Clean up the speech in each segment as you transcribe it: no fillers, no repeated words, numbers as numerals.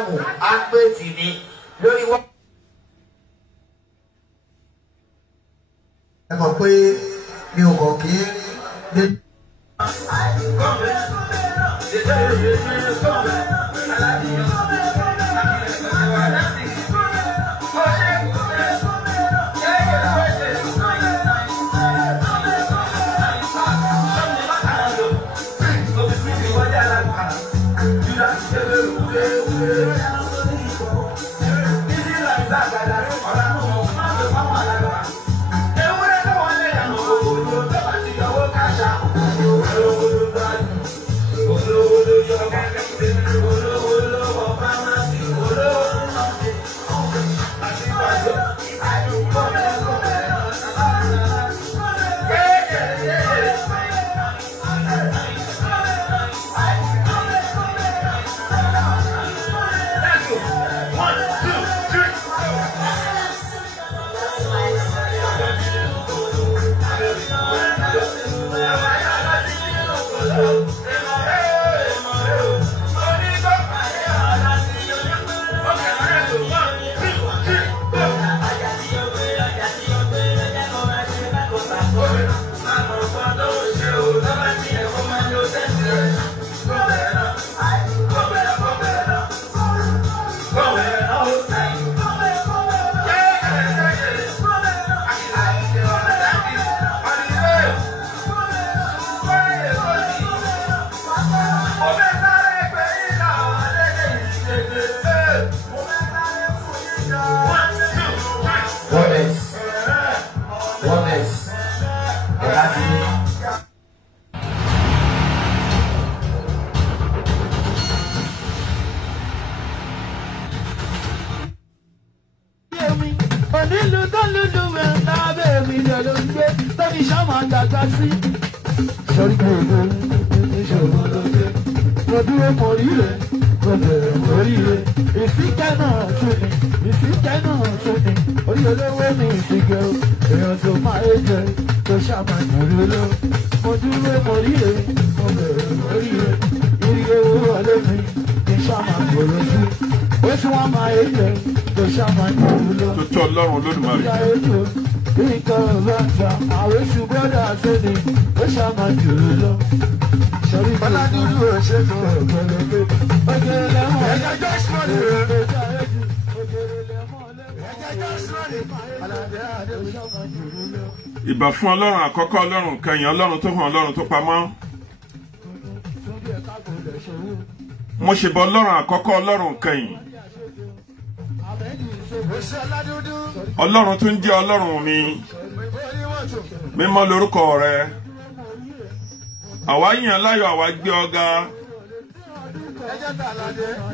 Ádámù Ápètì ni lórí wọ́n. Ẹ mọ̀ pé mi ò kàn kí ní. Ìbà fún Ọlọ́run àkọ́kọ́, Ọlọ́run kẹyìn, Ọlọ́run tó hàn, Ọlọ́run tó pamọ́. Mo ṣe bọ Ọlọ́run àkọ́kọ́, Ọlọ́run kẹyìn. Ọlọ́run tó ń jẹ́ Ọlọ́run mi. Mímọ́ lórúkọ rẹ. Àwa yìn ọ́ láyọ̀, àwa gbé ọ ga.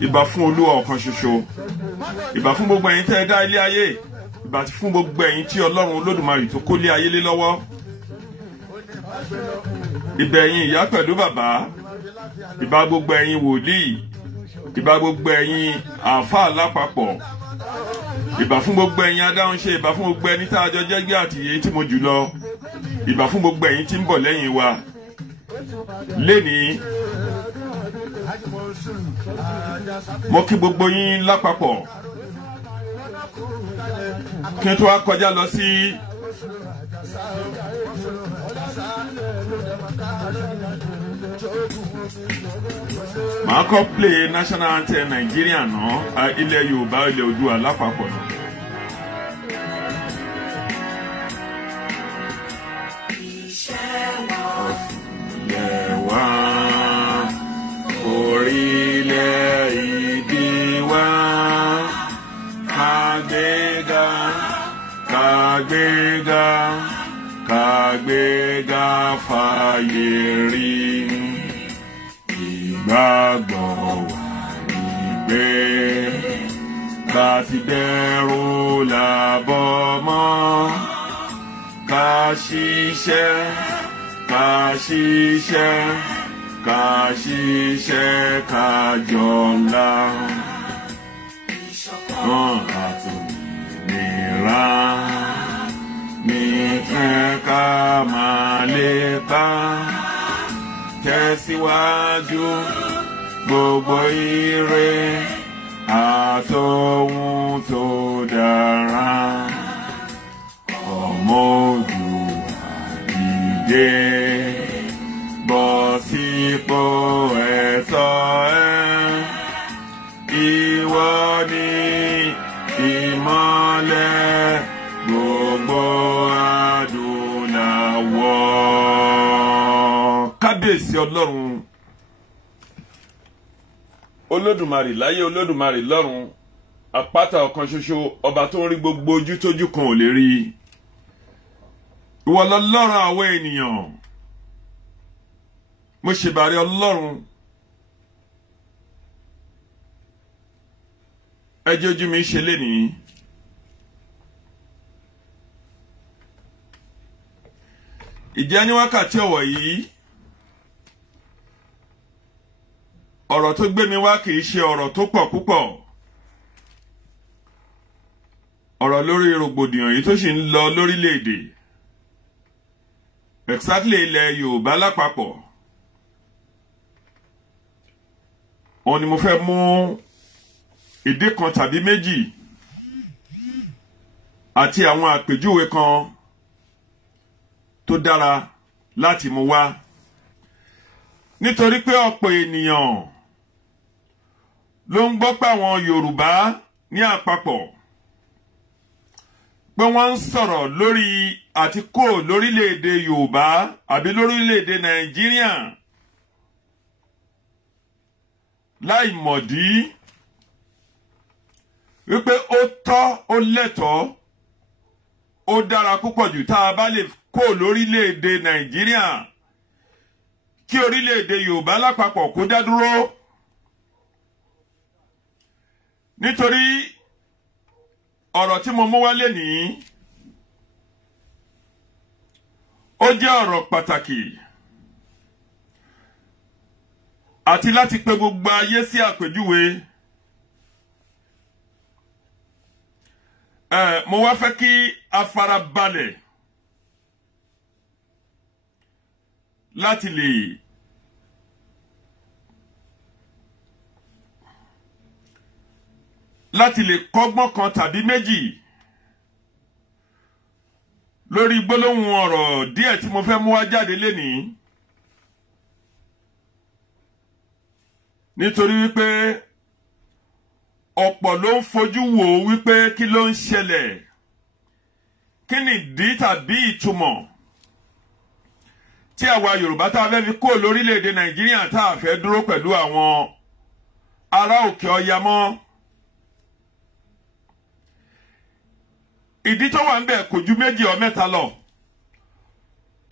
Ìbà fún Olúwa ọ̀kan ṣoṣo. Ìbà fún gbogbo ẹ̀yin tẹ́ ẹ dá ilé ayé. Ìbà fún gbogbo ẹ̀yin tí Ọlọ́run Olódùmarè tó kó lé ayé lé lọ́wọ́. Ìbà ẹ̀yin ìyá pẹ̀lú bàbá. Ìbà gbogbo ẹ̀yin wòlíì. Ìbà gbogbo ẹ̀yin àáfàá lápapọ̀. Ìbà fún gbogbo ẹ̀yin adáhunṣe. Ìbà fún gbogbo ẹni tá a jọ jẹ́gbẹ́ àtìyé tí mo jù lọ. Ìbà fún gbogbo ẹ̀yin tí ń bọ̀ lẹ́yìn wa. Lénìí mo kí gbogbo yín lápapọ̀. Kí n tó wá kọjá lọ sí màá kọ́ play national anthem Nàìjíríà náà, ilẹ̀ Yorùbá, ilẹ̀ Oòduà lápapọ̀ náà. Kàgbéga fàyè rí ìgbàgbọ́ wà nígbé láti dẹrù làbọ̀ mọ́ ká ṣiṣẹ́ ká jọlá àtòmìnira ní ká máa lépa tẹ̀síwájú gbogbo ire àtọ̀hún tó dára ọmọ Oòduà dìde bọ́ sípò ẹ̀tọ́ ẹ̀ ìwọ ni ìmọ́lẹ̀ gbogbo adúláwọ̀. Kábíyèsí Ọlọ́run Olódùmarè láyé Olódùmarè lọ́run àpáta ọ̀kan ṣoṣo ọba tó ń rí gbogbo ojú tójú kan ò lè rí. Ìwọ lọ́lọ́run àwọn ènìyàn. Mo ṣèbàrẹ̀ Ọlọ́run. Ẹ jẹ́ ojú mi ṣe lénìí. Ìjẹ́ ní wákàtí ọ̀wọ̀ yìí ọ̀rọ̀ tó gbé mi wá kìí ṣe ọ̀rọ̀ tó pọ̀ púpọ̀. Ọ̀rọ̀ lórí rògbòdìyàn yìí tó sì ń lọ lórílẹ̀-èdè. Exactly ilẹ̀ Yorùbá lápapọ̀. Òun ni mo fẹ́ mú ìdí kan tàbí méjì àti àwọn àpèjúwe kan tó dára láti mú wá. Nítorí pé ọ̀pọ̀ ènìyàn ló ń gbọ́ pé àwọn Yorùbá ní àpapọ̀ pé wọ́n ń sọ̀rọ̀ lórí àti kó lórílẹ̀-èdè Yorùbá àbí lórílẹ̀-èdè Nàìjíríà láì mọ̀dí wípé ó tọ́ ó lẹ́tọ̀ọ́ ó dára púpọ̀ jù tá a bá lè kó lórílẹ̀-èdè Nàìjíríà kí orílẹ̀-èdè Yorùbá lápapọ̀ kó dá dúró. Nítorí ọ̀rọ̀ tí mo mú wá lénìí ó jẹ́ ọ̀rọ̀ pàtàkì àti láti pe gbogbo ayé sí àpèjúwe. Mo wá fẹ́ kí a fara balẹ̀ láti lè kọ́gbọ́n kan tàbí méjì lórí gbólóhùn ọ̀rọ̀ díẹ̀ tí mo fẹ́ mú wá jáde lénìí. Nítorí wípé ọ̀pọ̀ ló ń fojú wò wípé kí ló ń ṣẹlẹ̀, kí ni ìdí tàbí ìtumọ̀ tí àwa Yorùbá tá a fẹ́ fi kó lórílẹ̀-èdè Nàìjíríà tá a fẹ́ dúró pẹ̀lú àwọn ará òkè ọya mọ́. Ìdí tó wà ń bẹ̀ kò ju méjì ọ mẹ́ta lọ.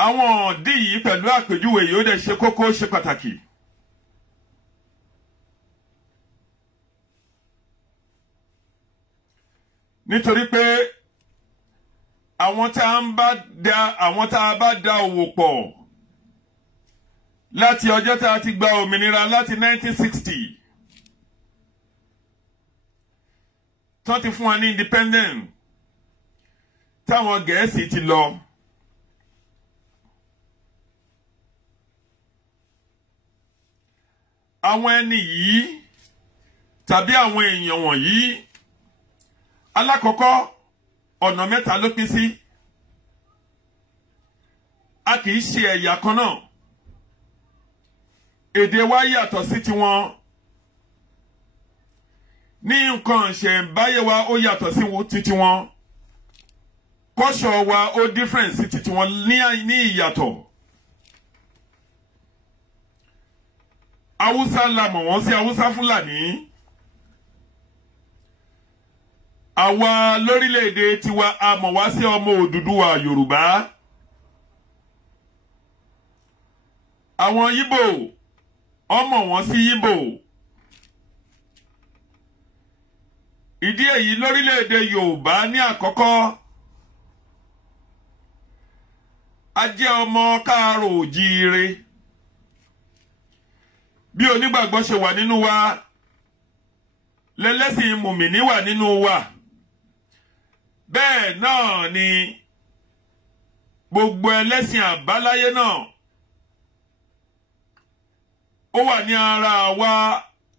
Àwọn ìdí yìí pẹ̀lú àpèjúwe yìí ó dẹ̀ ṣe kókó ṣe pàtàkì. Nítorí pé àwọn tá a bá da òwò pọ̀ láti ọjọ́ tá a ti gba òmìnira láti 1960 tán ti fún wa ní independent táwọn Gẹ̀ẹ́sì ti lọ. Àwọn ẹni yìí tàbí àwọn èèyàn wọ̀nyí alákọ̀ọ́kọ́ ọ̀nà mẹ́ta ló pín sí. A kì í ṣe ẹ̀yà kan náà. Èdè wa yàtọ̀ sí tiwọn. Ní nǹkan ìṣẹ̀ǹbáyé wa ó yàtọ̀ sí ti tiwọn. Culture wa ó different sí ti tiwọn ní ìyàtọ̀. Haúsá la mọ̀ wọ́n sí Haúsá Fúlàní. Àwa lórílẹ̀-èdè tiwa a mọ̀ wá sí ọmọ Odùduwà Yorùbá. Àwọn Yíbò ọmọ wọn sí Yíbò. Ìdí èyí lórílẹ̀-èdè Yorùbá ní àkọ́kọ́ a jẹ́ ọmọ káàárọ̀ òjíire. Bí onígbàgbọ́ ṣe wà nínú wa lẹ́lẹ́sìn mùmìnì wà nínú wa. Bẹ́ẹ̀ náà ni gbogbo ẹlẹ́sìn àbáláyé náà ó wà ní ara wa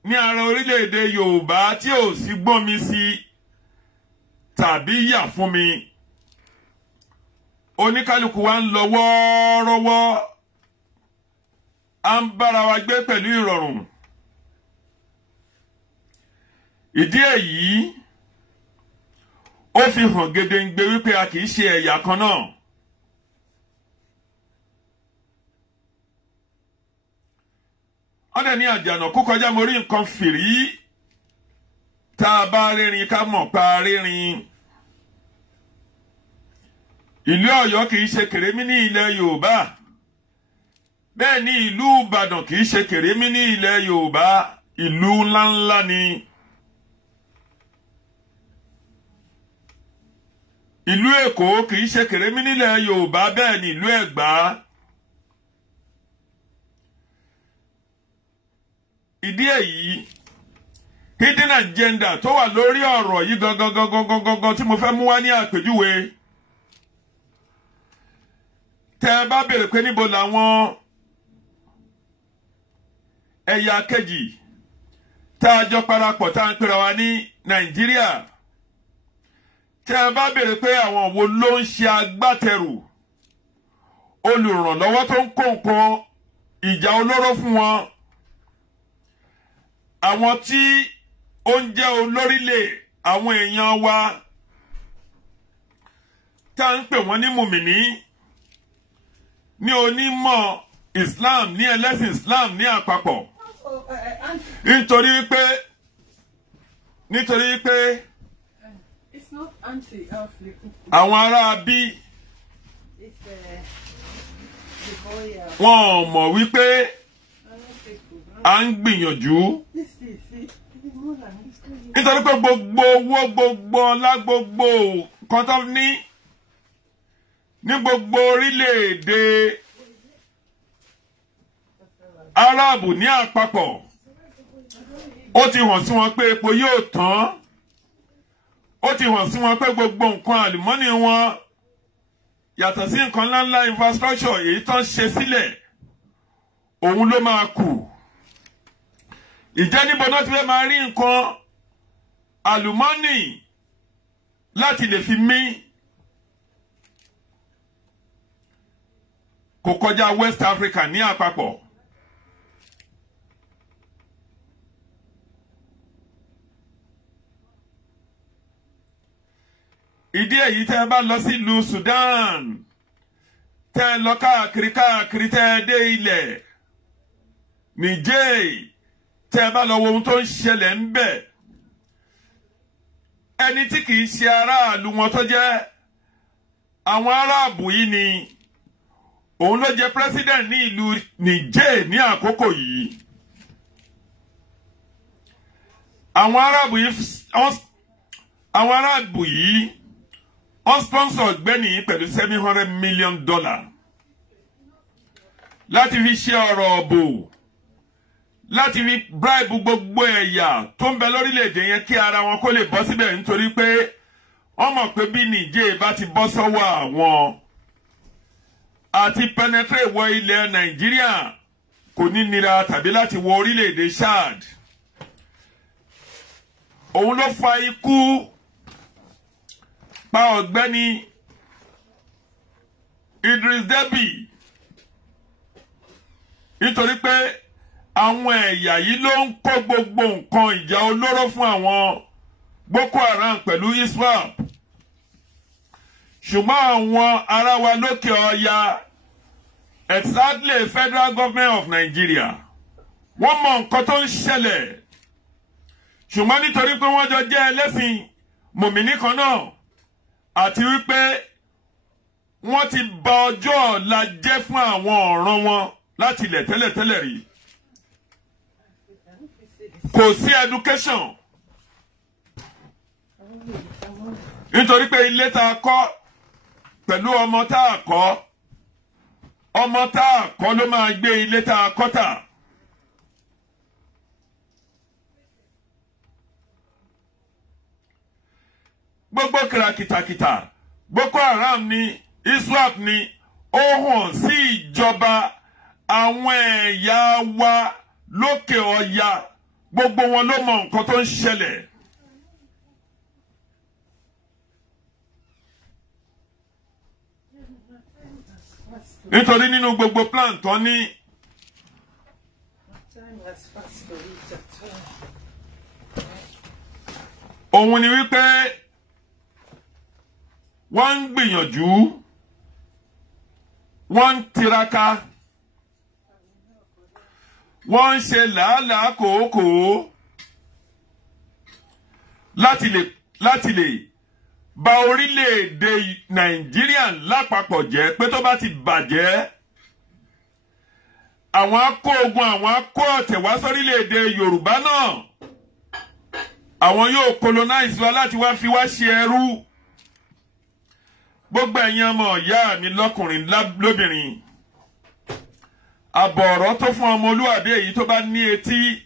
ní ara orílẹ̀-èdè Yorùbá tí ò sí gbọ́n mi sí tàbí yà fún mi. Oníkálukú wa ń lọ wọ́ọ́rọ́wọ́, à ń bára wa gbé pẹ̀lú ìrọ̀rùn. Ìdí èyí ó fi hàn gedengbe wípé a kì í ṣe ẹ̀yà kan náà. Ọ̀dẹ̀ ní Àjànàkú kọjá mo rí nǹkan fìrí, tá a bá rírin ká mọ̀ pa rírin. Ìlú Ọ̀yọ́ kì í ṣe kèrémí ní ilẹ̀ Yorùbá, bẹ́ẹ̀ ni ìlú Ìbàdàn kì í ṣe kèrémí ní ilẹ̀ Yorùbá, ìlú ńláńlá ni. Ìlú Èkó kì í ṣe kèrémí nílẹ̀ Yorùbá, bẹ́ẹ̀ ni ìlú Ẹ̀gbá. Ìdí èyí hidden agenda tó wà lórí ọ̀rọ̀ yìí gangan tí mo fẹ́ mú wá ní àpèjúwe. Tẹ́ ẹ bá béèrè pé níbo làwọn ẹ̀yà kejì tá a jọ parapọ̀ tá a ń pera wa ní Nàìjíríà, tẹ́ ẹ bá béèrè pé àwọn wo ló ń ṣe agbátẹrù olùrànlọ́wọ́ tó ń kó nǹkan ìjà olóró fún wọn, àwọn tí ó ń jẹ́ olórílẹ̀ àwọn èèyàn wa tá ń pè wọ́n ní mùmìnì, ní onímọ̀ Islam, ní ẹlẹ́sìn Islam ní àpapọ̀. Nítorí wípé àwọn ará bí wọ́n mọ̀ wípé à ń gbìyànjú. Nítorí pé gbogbo owó, gbogbo ọlá, gbogbo nǹkan tó ní gbogbo orílẹ̀-èdè Árábù ní àpapọ̀, ó ti hàn sí wọn pé epo yóò tán. Ó ti hàn sí wọn pé gbogbo nǹkan àlùmọ́nì wọn yàtọ̀ sí nǹkan ńláńlá infrastructure èyí tán ṣe sílẹ̀, òun ló máa kù. Ìjẹ́ níbo náà ti fẹ́ máa rí nǹkan àlùmọ́nì láti lè fi mí? Kò kọjá West Africa ní àpapọ̀. Ìdí èyí tẹ́ ẹ bá lọ sí ìlú Sudan, tẹ́ ẹ lọ káàkiri tẹ́ ẹ dé ilẹ̀ Niger, tẹ́ ẹ bá lọ wo ohun tó ń ṣẹlẹ̀ ń bẹ̀, ẹni tí kìí ṣe aráàlú wọn tó jẹ́ àwọn Árábù yìí ni òun ló jẹ́ president ní ìlú Niger ní àkókò yìí. Àwọn Árábù yìí wọ́n sponsor ọ̀gbẹ́ni pẹ̀lú $700 million láti fi ṣe ọ̀rọ̀ ọ̀bọ̀, láti fi bribe gbogbo ẹ̀yà tó ń bẹ lórílẹ̀-èdè yẹn kí ara wọn kó lè bọ́ síbẹ̀, nítorí pé wọ́n mọ̀ pé bí Niger bá ti bọ́ sọ́wọ́ àwọn àti penetrate wọ ilẹ̀ Nàìjíríà kò ní nira, tàbí láti wọ orílẹ̀-èdè Chad. Òun ló fa ikú pa ọ̀gbẹ́ni Idris Deby, nítorí pé àwọn ẹ̀yà yìí ló ń kó gbogbo nǹkan ìjà olóró fún àwọn Boko Haram pẹ̀lú ISWAP. Ṣùgbọ́n àwọn ará wa lókè ọya, exactly Federal Government of Nigeria, wọ́n mọ nǹkan tó ń ṣẹlẹ̀. Ṣùgbọ́n nítorí pé wọ́n jọ jẹ́ ẹlẹ́sìn mùmìnì kan náà, àti wípé wọ́n ti bà ọjọ́ ọ̀la jẹ́ fún àwọn ọ̀ràn wọn láti ilẹ̀ tẹ́lẹ̀tẹ́lẹ̀ rí. Kò sí education, nítorí pé ilé tá a kọ́ pẹ̀lú ọmọ tá a kọ́, ọmọ tá a kọ́ ló máa gbé ilé tá a kọ́ tà. Gbogbo kìràkìtàkìtà Boko Haram ni ISWAP ni ó hàn sí ìjọba àwọn ẹ̀yà wa lókè ọya gbogbo wọn ló mọ nǹkan tó ń ṣẹlẹ̀. Nítorí nínú gbogbo plan tó ní òun ni wípé wọ́n ń gbìyànjú, wọ́n ń tiraka, wọ́n ń ṣe làálàá kòókòó láti lè bà orílẹ̀-èdè Nàìjíríà lápapọ̀ jẹ́, pé tó bá ti bàjẹ́ àwọn akó ogun, àwọn akó ọ̀tẹ̀ wá sórílẹ̀-èdè Yorùbá náà, àwọn yóò colonize wa láti wá fi wá ṣe ẹrú. Gbogbo ẹ̀yin ọmọ ìyá mi lọ́kùnrin lóbìnrin, àbọ̀ ọ̀rọ̀ tó fún ọmọlúwàbí èyí tó bá ní etí.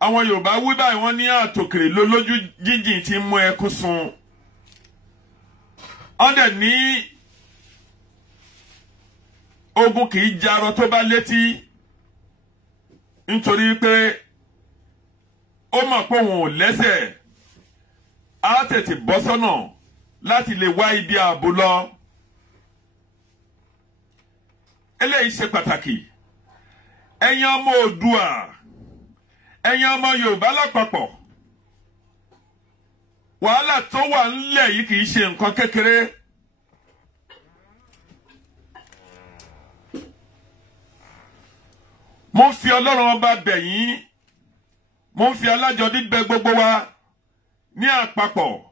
Àwọn Yorùbá wí báyìí, wọ́n ní àtòkèrè lójú jíjìn tí mú ẹkún sun. Wọ́n dẹ̀ ní ogun kì í jarọ tó bá létí, nítorí pé ó mọ̀ pé òun ò lẹ́sẹ̀, á tètè bọ́ sọ́nà láti lè wá ibi ààbò lọ. Eléyìí ṣe pàtàkì. Ẹ̀yin ọmọ Oòduà, ẹ̀yin ọmọ Yorùbá lápapọ̀, wàhálà tó wà ńlẹ̀ yìí kì í ṣe nǹkan kékeré. Mo ń fi Ọlọ́run ọba bẹ̀ yín, mo ń fi alájọbí bẹ̀ gbogbo wa ní àpapọ̀.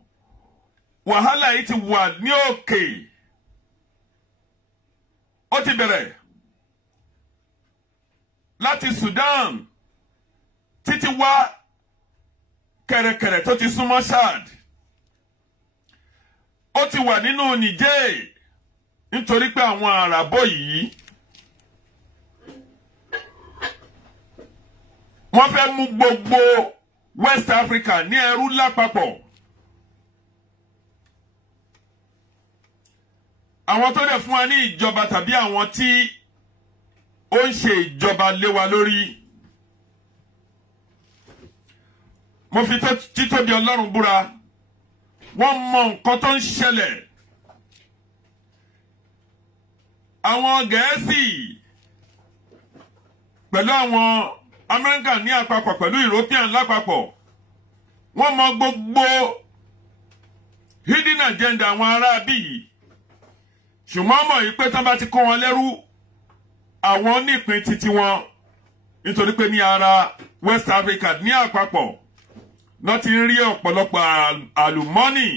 Wàhálà yìí ti wà ní òkè, ó ti bẹ̀rẹ̀ láti Sudan títí wá kẹ̀rẹ̀kẹ̀rẹ̀ tó ti súnmọ́ Chad, ó ti wà nínú Niger, nítorí pé àwọn àràbọ̀ yìí wọ́n fẹ́ mú gbogbo West Africa ní ẹrú lápapọ̀. Àwọn tó dẹ̀ fún wa ní ìjọba tàbí àwọn tí ó ń ṣe ìjọba lé wa lórí, mo fi títóbi Ọlọ́run búra, wọ́n mọ nǹkan tó ń ṣẹlẹ̀. Àwọn Gẹ̀ẹ́sì pẹ̀lú àwọn Amẹ́ríkà ní àpapọ̀ pẹ̀lú European lápapọ̀, wọ́n mọ gbogbo hidden agenda àwọn ará bíi. Ṣùgbọ́n mọ̀ yìí pé tán bá ti kó wọn lẹ́rú, àwọn nípìn títí wọn, nítorí pé ní ara West Africa ní àpapọ̀ náà ti ń rí ọ̀pọ̀lọpọ̀ àlùmọ́nì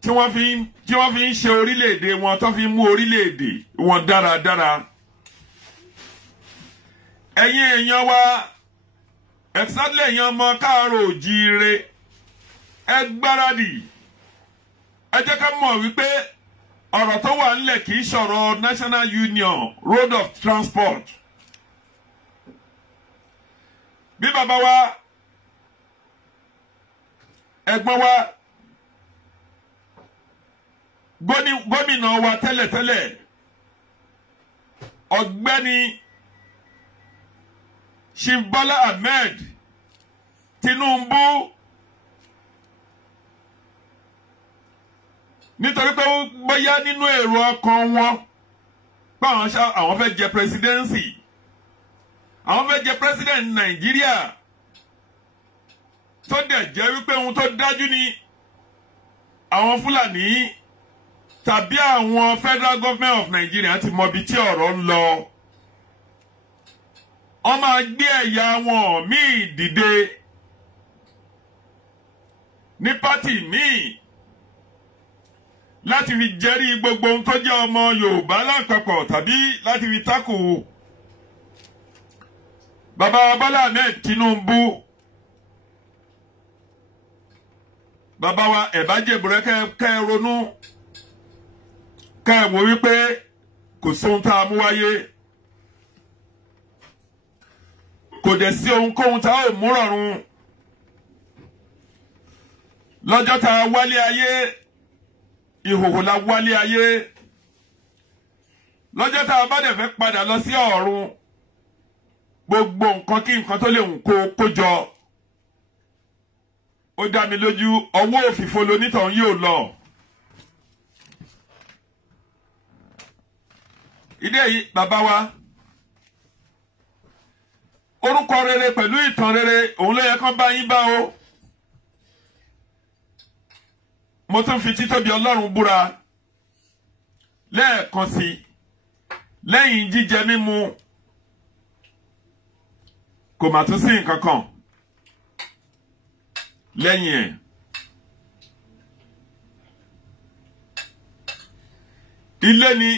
tí wọ́n fi ń ṣe orílẹ̀-èdè wọn, tó fi ń mú orílẹ̀-èdè wọn dáradára. Ẹ̀yin èèyàn wa, exactly ẹ̀yin ọmọ káàárọ̀ oòjíire, ẹ gbáradì. Ẹ jẹ́ ká mọ̀ wípé ọ̀rọ̀ tó wà nílẹ̀ kì í ṣọ̀rọ̀ National Union Road of Transport. Bí bàbá wa, ẹ̀gbọ́n wa, gómìnà wa tẹ́lẹ̀tẹ́lẹ̀, Ọ̀gbẹ́ni Chief Bola Ahmed Tinubu, nítorí pé bóyá nínú èrò ọkàn wọn pé àwọn fẹ́ jẹ presidency, àwọn fẹ́ jẹ president Nàìjíríà, tó dẹ̀ jẹ́ wípé ohun tó dájú ni àwọn Fúlàní tàbí àwọn Federal Government of Nigeria ti mọ ibi tí ọ̀rọ̀ ń lọ. Wọ́n máa gbé ẹ̀yà wọn míì dìde ní pátì míì láti fi jẹ́rí gbogbo ohun tó jẹ́ ọmọ Yorùbá lápapọ̀, tàbí láti fi tákù bàbá Bọ́lá Ahmed Tinubu. Bàbá wa ẹ̀bá jẹ̀bùrẹ́ kẹ́ ronú, kẹ́ wò wípé kò sóhun tá a mú wáyé, kò dẹ̀ sí ohunkóhun tá a ò mú rọ̀rùn. Lọ́jọ́ tá a wálé ayé, ìhòhò la wálé ayé. Lọ́jọ́ tá a bá dẹ̀ fẹ́ padà lọ sí ọ̀run, gbogbo nǹkan kí nǹkan tó lè hùn kó jọ ó dá mi lójú ọwọ́ òfìfo lonítọ̀hún yóò lọ. ìdí èyí bàbá wa orúkọ rere pẹ̀lú ìtàn rere òun ló yẹ kán bá yín bá o. mo tún fi títóbi Ọlọ́run búra lẹ́ẹ̀kan sí lẹ́yìn jíjẹ mímu kò mà tún sí nǹkan kan lẹ́yìn ẹ̀. ilé ni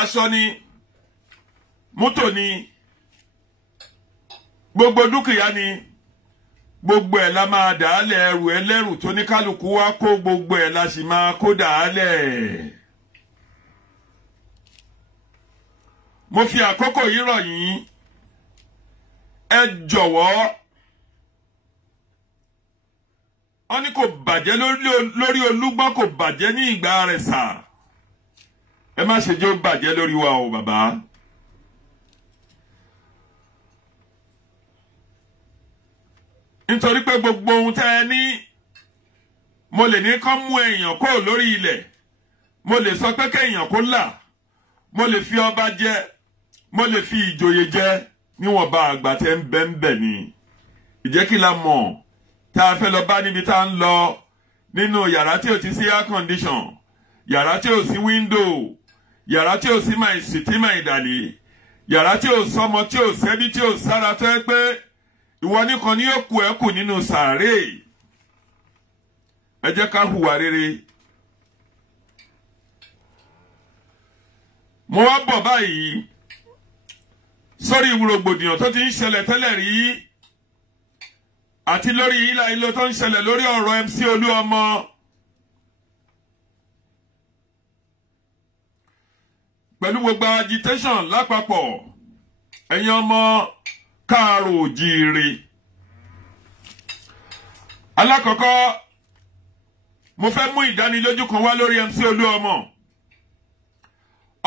aṣọ ni mọ́tò ni gbogbo dúkìá ni gbogbo ẹ̀ la máa dàálẹ̀ ẹrù ẹlẹ́rù tó ní kálukú wá kó gbogbo ẹ̀ la sì máa kó dàálẹ̀. mo fi àkókò yìí rọ̀ yín ẹ jọ̀wọ́ wọ́n ní kò bàjẹ́ lórí olúgbọ́n kò bàjẹ́ ní ìgbà rẹ̀ sà ẹ má ṣe jẹ́ ó bàjẹ́ lórí wa o bàbá. nítorí pé gbogbo ohun tẹ́ ẹ ní mo lè ní kán mú èèyàn kó lórí ilẹ̀ mo lè sọ pé kéèyàn kó là mo lè fi ọba jẹ mo lè fi ìjòyè jẹ níwọ̀nba àgbà tẹ́ ń bẹ ni ìjẹ́ kí la mọ̀ tá a fẹ́ lọ bá níbi tá a ń lọ nínú yàrá tí ò ti sí air condition yàrá tí ò sí window yàrá tí ò sí máa ṣìtì máa ìdàlẹ̀ yàrá tí ò sọmọ tí ò sẹ́bí tí ò sára tó ẹ pé ìwọ nìkan ni yóò kù ẹ́ kù nínú sàárè. ẹ jẹ́ ká hùwà rere. mo wá bọ̀ báyìí sórí rògbòdìyàn tó ti ń ṣẹlẹ̀ tẹ́lẹ̀ rí àti lórí ìlà ìlò tó ń ṣẹlẹ̀ lórí ọ̀rọ̀ MC Olúọmọ. pẹ̀lú gbogbo agitation lápapọ̀ ẹ̀yin ọmọ káàrò òjíire. alákọ̀ọ́kọ́ mo fẹ́ mú ìdánilójú kan wá lórí MC Olúọmọ.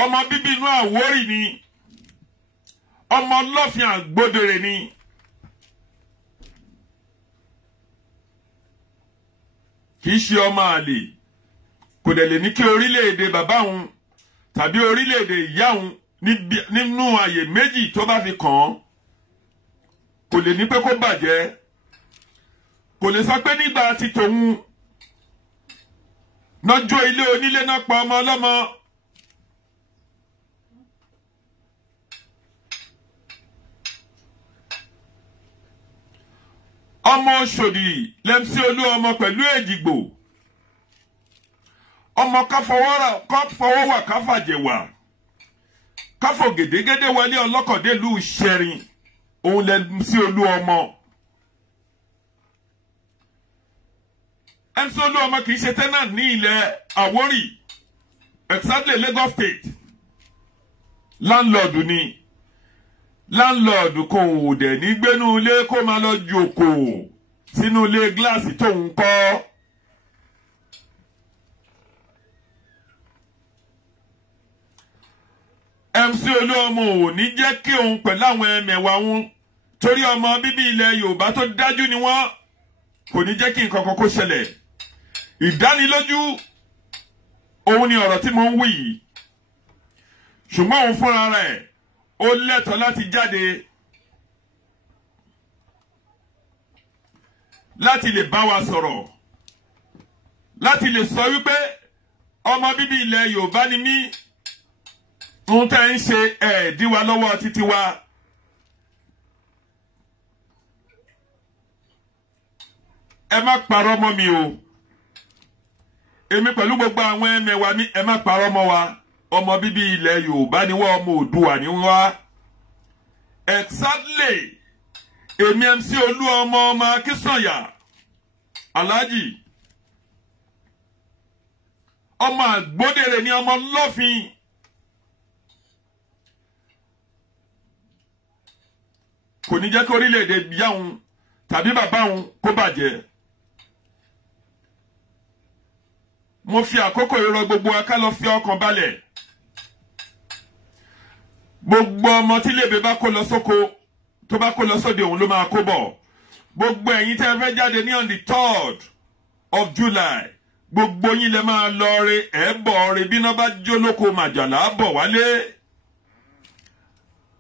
ọmọ bíbí inú Àwórì ni ọmọ Ọlọ́fin Àgbódèrè ni. kì í ṣe ọmọ àlè kò dẹ̀ lè ní kí orílẹ̀-èdè bàbá òun tàbí orílẹ̀-èdè ìyá òun nínú àyè méjì tó bá fi kàn án kò lè ní pé kó bàjẹ́ kò lè sọ pé nígbà tí tòun lọ́jọ́ ilé onílé náà pa ọmọ ọlọ́mọ. ọmọ Òṣòdì MC Olúọmọ pẹ̀lú Èjìgbò ọmọ káfọwọ́wà káfàjẹ̀wà káfọ gèdégédé wọlé ọlọ́kọ̀délú Ṣẹ̀rin òun MC Olúọmọ. MC Olúọmọ kì í ṣe tenant ní ilẹ̀ Àwórì exactly Lagos State landlord ni landlord kò dẹ̀ ní gbénú ilé kó máa lọ jókòó sínú ilé gíláàsì tóun kọ́. MC Olúọmọ ò ní jẹ́ kí òun pẹ̀lú àwọn ẹmẹ̀wà òun torí ọmọ bíbí ilẹ̀ Yorùbá tó dájú ni wọ́n kò ní jẹ́ kí nǹkan kan kó ṣẹlẹ̀. ìdánilójú òun ni ọ̀rọ̀ tí mo ń wí yìí ṣùgbọ́n òun fúnra rẹ̀ ó lẹ́tọ̀ọ́ láti jáde láti lè bá wa sọ̀rọ̀ láti lè sọ wípé ọmọ bíbí ilẹ̀ Yorùbá ni mí ń tẹ́ ń ṣe ẹ̀ẹ́dí wa lọ́wọ́ títí wa. ẹ má parọ́ mọ́ mi o èmi pẹ̀lú gbogbo àwọn ẹmẹ̀wà mi ẹ má parọ́ mọ́ wa ọmọ bíbí ilẹ̀ Yorùbá ni wọ́n ọmọ Oòduà ni wá. exactly èmi MC Olúọmọ ọmọ Akínsànyà Alhaji ọmọ Àgbódèrè ni ọmọ Lọ́fin. kò ní jẹ́ kí orílẹ̀-èdè ìyá òun tàbí bàbá òun kó bàjẹ́. mo fi àkókò ìrọ̀ gbogbo wa ká lọ fi ọkàn balẹ̀. gbogbo ọmọ tí lébè bá kó lọ sóko tó bá kó lọ sóde òun ló máa kó bọ̀. Gbogbo ẹ̀yin tẹ́ fẹ́ jáde ní on the 3rd of July gbogbo yín lẹ máa lọ re ẹ̀ bọ̀ re bí náà bá jó lóko màjàlá bọ̀ wálé.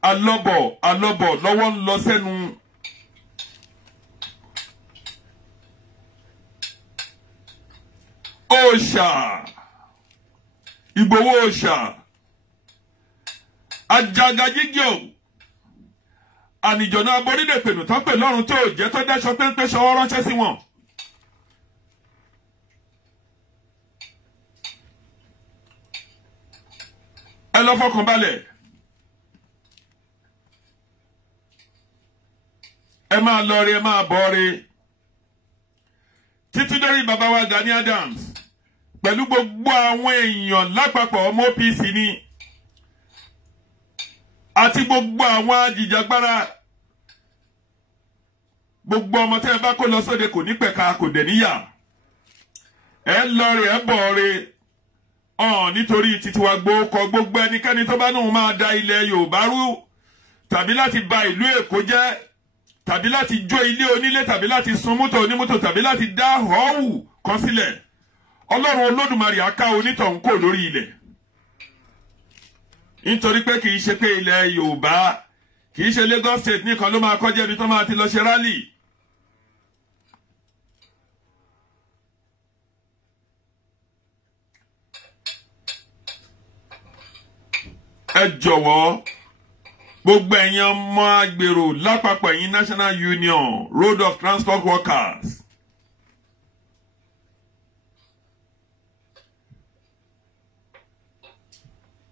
Alọ́bọ̀ lọ́wọ́ ń lọ sẹ́nu. Òòṣà Ìgbòho òòṣà Àjàgàjígíò ànìjọ̀nà aborídèpẹ̀nù tó pè lọ́run tó jẹ́ tó dáṣọ péńpé ṣọwọ́ ránṣẹ́ sí wọn. Ẹ lọ fọkàn balẹ̀. Ẹ máa lọ rí ẹ máa bọ̀ rí. Títí dórí bàbá wa Gani Adams pẹ̀lú gbogbo àwọn èèyàn lápapọ̀ ọmọ OPC ni àti gbogbo àwọn ajìjàgbara. Gbogbo ọmọ tẹ́ ẹ bá kó lọ sóde kò ní pẹ̀ka kò dẹ̀ níyà. Ẹ lọ rí ẹ bọ̀ rí. Nítorí títí wa gbóòkọ gbogbo ẹnikẹ́ni tó bá náà máa da ilẹ̀ Yorùbá rú tàbí láti ba ìlú Èkó jẹ́ tàbí láti jó ilé onílé tàbí láti sun mọ́tò onímọ́tò tàbí láti dá họ́ọ̀wù kan sílẹ̀. Ọlọ́run Olódùmarè á ká onítọ̀hún kò lórí ilẹ̀. Nítorí pé kì í ṣe pé ilẹ̀ Yorùbá kì í ṣe Lagos State nìkan ló máa kọjá ibi tó máa ti lọ ṣe rálì. Ẹ jọ̀wọ́ gbogbo ẹ̀yin ọmọ agbèrò lápapọ̀ ẹ̀yin National Union Road of Transport Workers.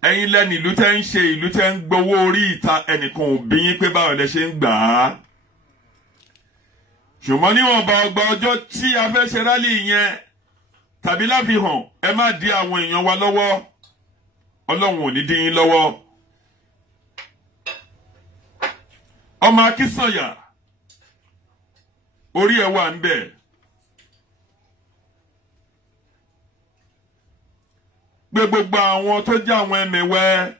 Ẹ̀yin lẹ́ni ìlú tẹ́ ń ṣe ìlú tẹ́ ń gbowó orí ìta ẹnìkan ò bí yín pé báwo lẹ ṣe ń gbà á. Ṣùgbọ́n níwọ̀nba ọgbà ọjọ́ tí a fẹ́ ṣe rálì yẹn tàbí láfihàn ẹ má dí àwọn èèyàn wa lọ́wọ́. Ọlọ́run ò ní dí yín lọ́wọ́. Ọmọ Akínsànyà orí ẹ̀ wà ń bẹ̀. Gbé gbogbo àwọn tó jẹ́ àwọn ẹmẹ̀wẹ́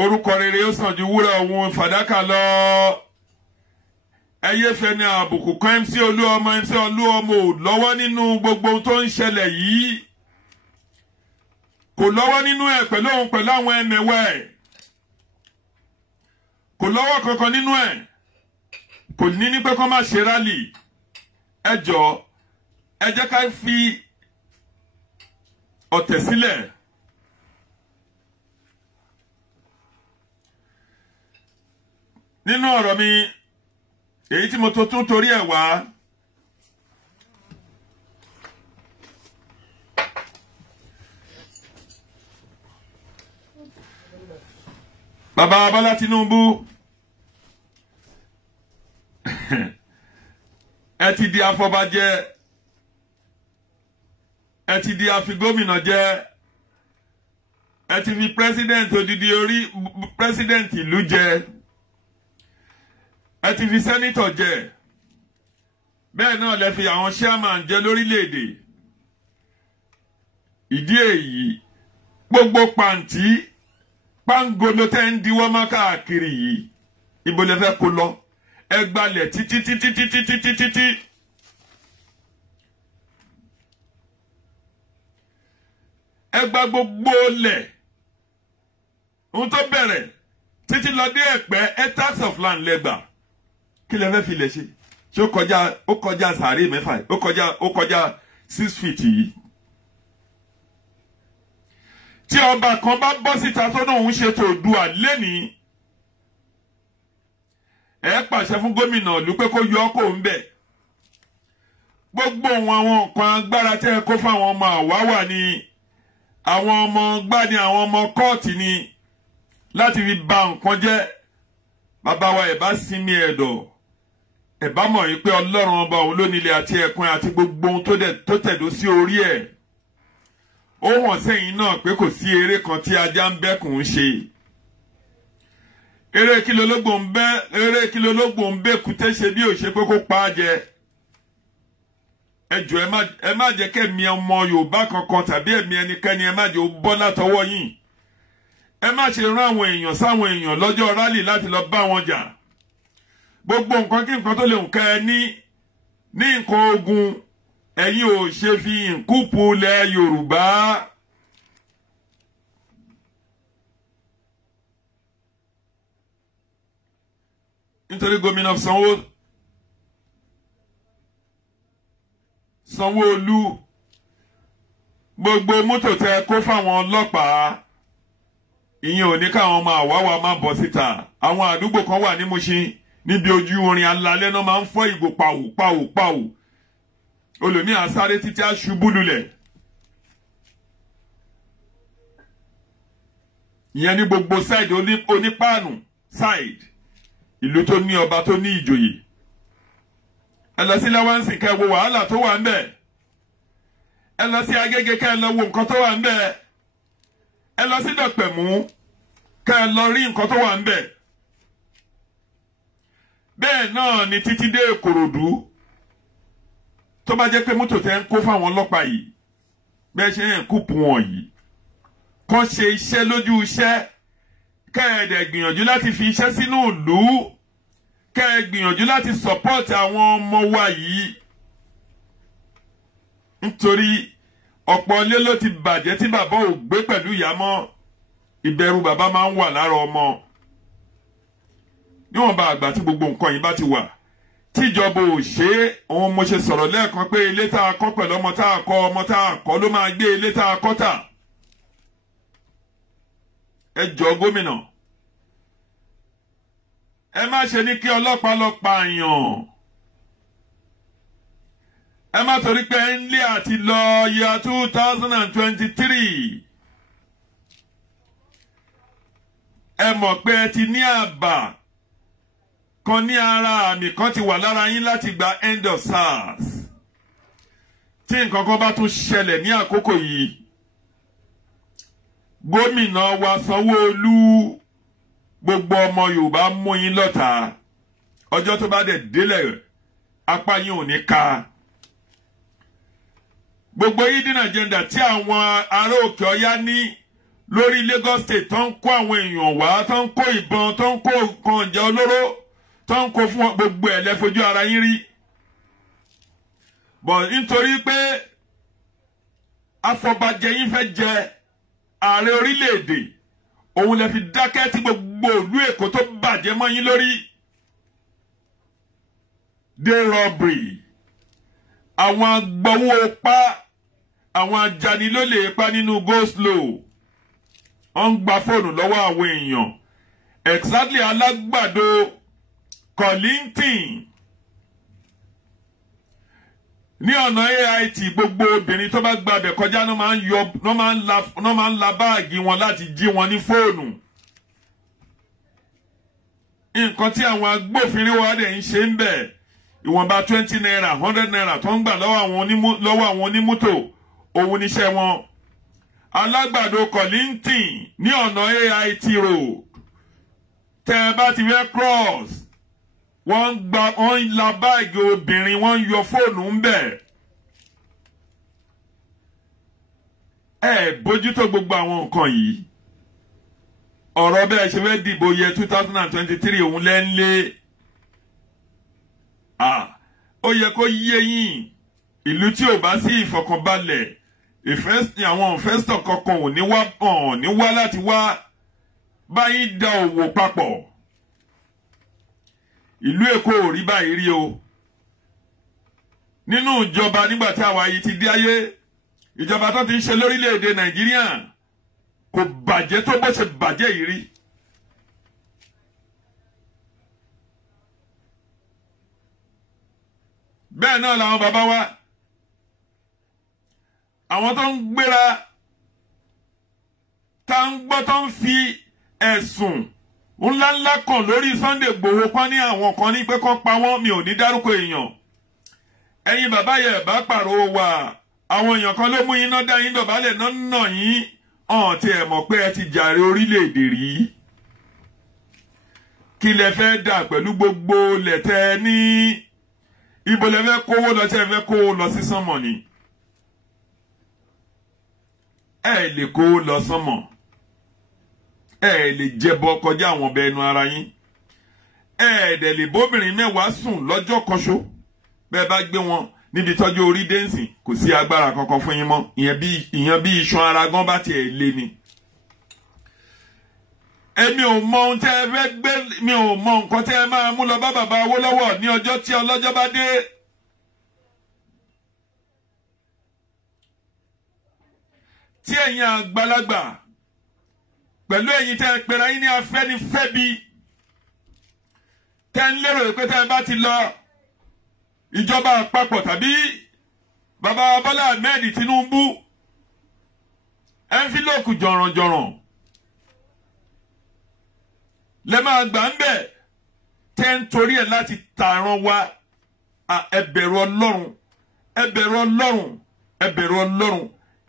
orúkọ rere ó sàn ju wúrà òun fàdákà lọ. Ẹyẹ fẹni àbùkù kan MC Olúọmọ ò lọ́wọ́ nínú gbogbo tó ń ṣẹlẹ̀ yìí. Kò lọ́wọ́ nínú ẹ̀ pẹ̀lú àwọn ẹmẹ̀wẹ́ ẹ̀. Kò lọ́wọ́ kankan nínú ẹ̀. Kò ní pé kó má ṣe rálì. Ẹ jọ̀ọ́ ẹ jẹ́ ká fi ọ̀tẹ̀ sílẹ̀. Nínú ọ̀rọ̀ mi èyí tí mo tó tún torí ẹ̀ wá. Bàbá Bọ́lá Tinubu ẹ ti di afọbajẹ, ẹ ti di afigómìnà jẹ, ẹ ti fi president odidi orí president ìlú jẹ, ẹ ti fi senator jẹ, bẹ́ẹ̀ náà lẹ fi àwọn chairman jẹ lórílẹ̀-èdè. Ìdí èyí gbogbo pàǹtí pangolo tẹ́ ń diwọ́ mọ́ káàkiri yìí ibo lẹ fẹ́ kó lọ. Ẹ gbalẹ̀ títí. Ẹ gba gbogbo lẹ̀ ohun tó bẹ̀rẹ̀ títí lọ dé Ẹ̀pẹ́ hectares of land lẹ́gbà. Kí lẹ fẹ́ fi lẹ̀ ṣe? Ṣé ó kọjá sàárè mẹ́fà? Ó kọjá 6 feet yìí. Tí ọba kan bá bọ́ síta tó náà ń ṣètò Oòduà lẹ́nìí, ẹ pàṣẹ fún gómìnà ìlú pé kó yọ ọ́ kó ń bẹ̀. Gbogbo àwọn nǹkan agbára tẹ́ ẹ kó fáwọn ọmọ àwáwà ni àwọn ọmọ gbá ni àwọn ọmọ kóòtù ni láti fi ba nǹkan jẹ́. Bàbá wa ẹ̀ bá sinmi ẹ̀dọ̀, ẹ̀ bá mọ̀ yìí pé Ọlọ́run ọba òun ló nílé àti ẹ̀kún àti gbogbo ohun tó tẹ̀dó sí orí ẹ̀. Ó hàn sẹ́yìn náà pé kò sí eré kan tí ajá ń bẹ́kùn ń ṣe. Eré kí lológbò ń bẹ́ kúté ṣe bí ò ṣe pé kó pa á jẹ. Ẹ jọ̀ọ́ ẹ má jẹ́ kẹ́mi ọmọ Yorùbá kankan tàbí ẹ̀mí ẹnikẹ́ni ẹ má jẹ́ ó bọ́ látọwọ́ yín. ẹ má ṣe rán àwọn èèyàn sáwọn èèyàn lọ́jọ́ rálì láti lọ bá wọn jà. Gbogbo nǹkan kí nǹkan tó lè kẹ́ ẹ ní nǹkan ogun ẹ̀yin ò ṣe fi ìkúpù lẹ̀ Yorùbá. Nítorí gómìnà Sanwó-Olú gbogbo mọ́tò tẹ kó fáwọn ọlọ́pàá ìyẹn ò ní káwọn máa wáwá má bọ́ síta. Àwọn àdúgbò kan wà ní Mùṣín níbi ojú orin alalẹ́ náà máa ń fọ́ ìgò pàwò pàwò pàwò. Olòmí àsáré títí aṣubú lulẹ̀. Ìyẹn ní gbogbo side onípáànù side ìlú tó ní ọba tó ní ìjòyè. Ẹ lọ sí Láwánsì kẹ́ wo wàhálà tó wà ńbẹ̀. Ẹ lọ sí Agége kẹ́ lọ wo nǹkan tó wà ńbẹ̀. Ẹ lọ sí Dọ̀pẹ̀mú kẹ́ lọ rí nǹkan tó wà ńbẹ̀. Bẹ́ẹ̀ náà ni títí dé Ìkòròdú. Tó bá jẹ́ pé mọ́tò tẹ́ ń kó fáwọn ọlọ́pàá yìí bẹ́ẹ̀ ṣe ń kúpù wọn yìí kàn ṣe iṣẹ́ lójú iṣẹ́ kẹ́ẹ̀dẹ̀ gbìyànjú láti fi iṣẹ́ sínú ìlú kẹ́ẹ̀ gbìyànjú láti support àwọn ọmọ wa yìí. Nítorí ọ̀pọ̀ ilé ló ti bàjẹ́ tí bàbá ò gbé pẹ̀lú ìyá mọ́. Ìbẹ̀rù bàbá máa ń wà lára ọmọ. Níwọ̀nba àgbà tí gbogbo nǹkan yìí bá ti wà tíjọba ò ṣe é. Òun mo ṣe sọ̀rọ̀ lẹ́ẹ̀kan pé ilé tá a kọ́ pẹ̀lú ọmọ tá a kọ́ ọmọ tá a kọ́ ló máa gbé ilé tá a kọ́ tà. Ẹ jọ̀ọ́ gómìnà ẹ má ṣe ní kí ọlọ́pàá lọ pààyàn. Ẹ má torí pé ń lé àti lọ ya 2023. Ẹ mọ̀ pé ẹ ti ní àbá kan ní ara àmì kan ti wà lára yín láti gba end of SARS. Tí nǹkan kan bá tún ṣẹlẹ̀ ní àkókò yìí gómìnà wa Sanwó-Olú gbogbo ọmọ Yorùbá mú yín lọ́tà. Ọjọ́ tó bá dẹ̀ délẹ̀ apá yín ò ní ká. Gbogbo hidden agenda tí àwọn ará Òkè Ọya ní lórí Lagos State tó ń kó àwọn èèyàn wá tó ń kó ìbọn tó ń kó nǹkan ìjà olóró tó ń kó fún gbogbo ẹ̀ lẹ́fojú ara yín rí. Bọ̀ nítorí pé afọbajẹ yín fẹ́ jẹ ààrẹ orílẹ̀-èdè òun lè fi dákẹ́ tí gbogbo ìlú Èkó tó bàjẹ́ mọ́ yín lórí. Day robbery, àwọn agbowó pa, àwọn ajanilólè pa nínú go slow. Wọ́n ń gba fóònù lọ́wọ́ àwọn èèyàn. Exactly Alágbàdo, Kollington. Ní ọ̀nà AIT gbogbo obìnrin tó bá gbàbẹ̀ kọjá ló máa ń la báàgì wọn láti jí wọn ní fóònù. Nǹkan tí àwọn agbófinró wa dẹ̀ ń ṣe ń bẹ̀ ìwọ̀nba 20 naira 100 naira tó ń gbà lọ́wọ́ àwọn onímọ́tò òun níṣẹ́ wọn. Alágbàdo Kollington ní ọ̀nà AIT road tẹ́ ẹ bá ti fẹ́ cross wọ́n ń la báàgì obìnrin wọ́n ń yọ fóònù ń bẹ̀. Ẹ bójútó gbogbo àwọn nǹkan yìí. Ọ̀rọ̀ bẹ́ẹ̀ ṣe fẹ́ dìbò yẹ 2023 òun lẹ́ ń lé. Ó yẹ kó yé yín ìlú tí ò bá sí ìfọ̀kànbalẹ̀ àwọn ìfẹ́sítọ̀ kankan ò ní wá láti wá báyìí da òwò papọ̀. Ìlú Èkó ò rí báyìí rí o. Nínú ìjọba nígbà tí àwa yìí ti dé ayé ìjọba tó ti ń ṣe lórílẹ̀-èdè Nàìjíríà kò bàjẹ́ tó bó ṣe bàjẹ́ yìí rí. Bẹ́ẹ̀ náà làwọn bàbá wa àwọn tó ń gbéra tá ń gbọ́ tó ń fi ẹ̀sùn ńláńlá kan lórí Sunday Igboho kan ní àwọn kan ní pé kán pa wọ́n mi ò ní dárúkọ èèyàn. Ẹ̀yin bàbá yẹ bá pàrọ̀ wà àwọn èèyàn kan ló mú yín náà dá yín dọ̀bálẹ̀ náà nà yín ọ̀hún tí ẹ mọ̀ pé ẹ ti jàre orílẹ̀-èdè rí. Kí lẹ fẹ́ dà pẹ̀lú gbogbo lẹ̀tẹ̀ ní ibo lẹ fẹ́ kówó lọ tí ẹ fẹ́ kówó lọ sí sánmọ̀ ni. Ẹ lè kówó lọ sánmọ̀. ẹ lè jẹbọ kọjá àwọn ọbẹ̀ ẹnu ara yín ẹ dẹ̀ lè bóbìnrin mẹ́wàá sùn lọ́jọ́ kan ṣo bẹ́ẹ̀ bá gbé wọn níbi tọ́jú orí dẹ́nsìn kò sí agbára kankan fún yín mọ́ ìyẹn bí iṣan ara gan bá tiẹ̀ lé ni. èmi ò mọ ohun tẹ́ ẹ fẹ́ gbé mi ò mọ nǹkan tẹ́ ẹ máa mú lọ bá bàbá Awólọ́wọ̀ ní ọjọ́ tí ọlọ́jọ́ bá dé. tí ẹ̀yin àgbàlagbà pẹ̀lú ẹ̀yin tẹ́ ẹ pera yín ní Afẹ́nifẹ́bi tẹ́ ń lérò pé tẹ́ ẹ bá ti lọ ìjọba àpapọ̀ tàbí bàbá Bọ́lá Ahmed Tinubu ẹnfílòkù jọ̀rọ̀jọ̀rọ̀ lẹ máa gbà ń bẹ̀ tẹ́ ń torí ẹ̀ láti tààràn wa ẹ bẹ̀rù Ọlọ́run ẹ bẹ̀rù Ọlọ́run ẹ bẹ̀rù Ọlọ́run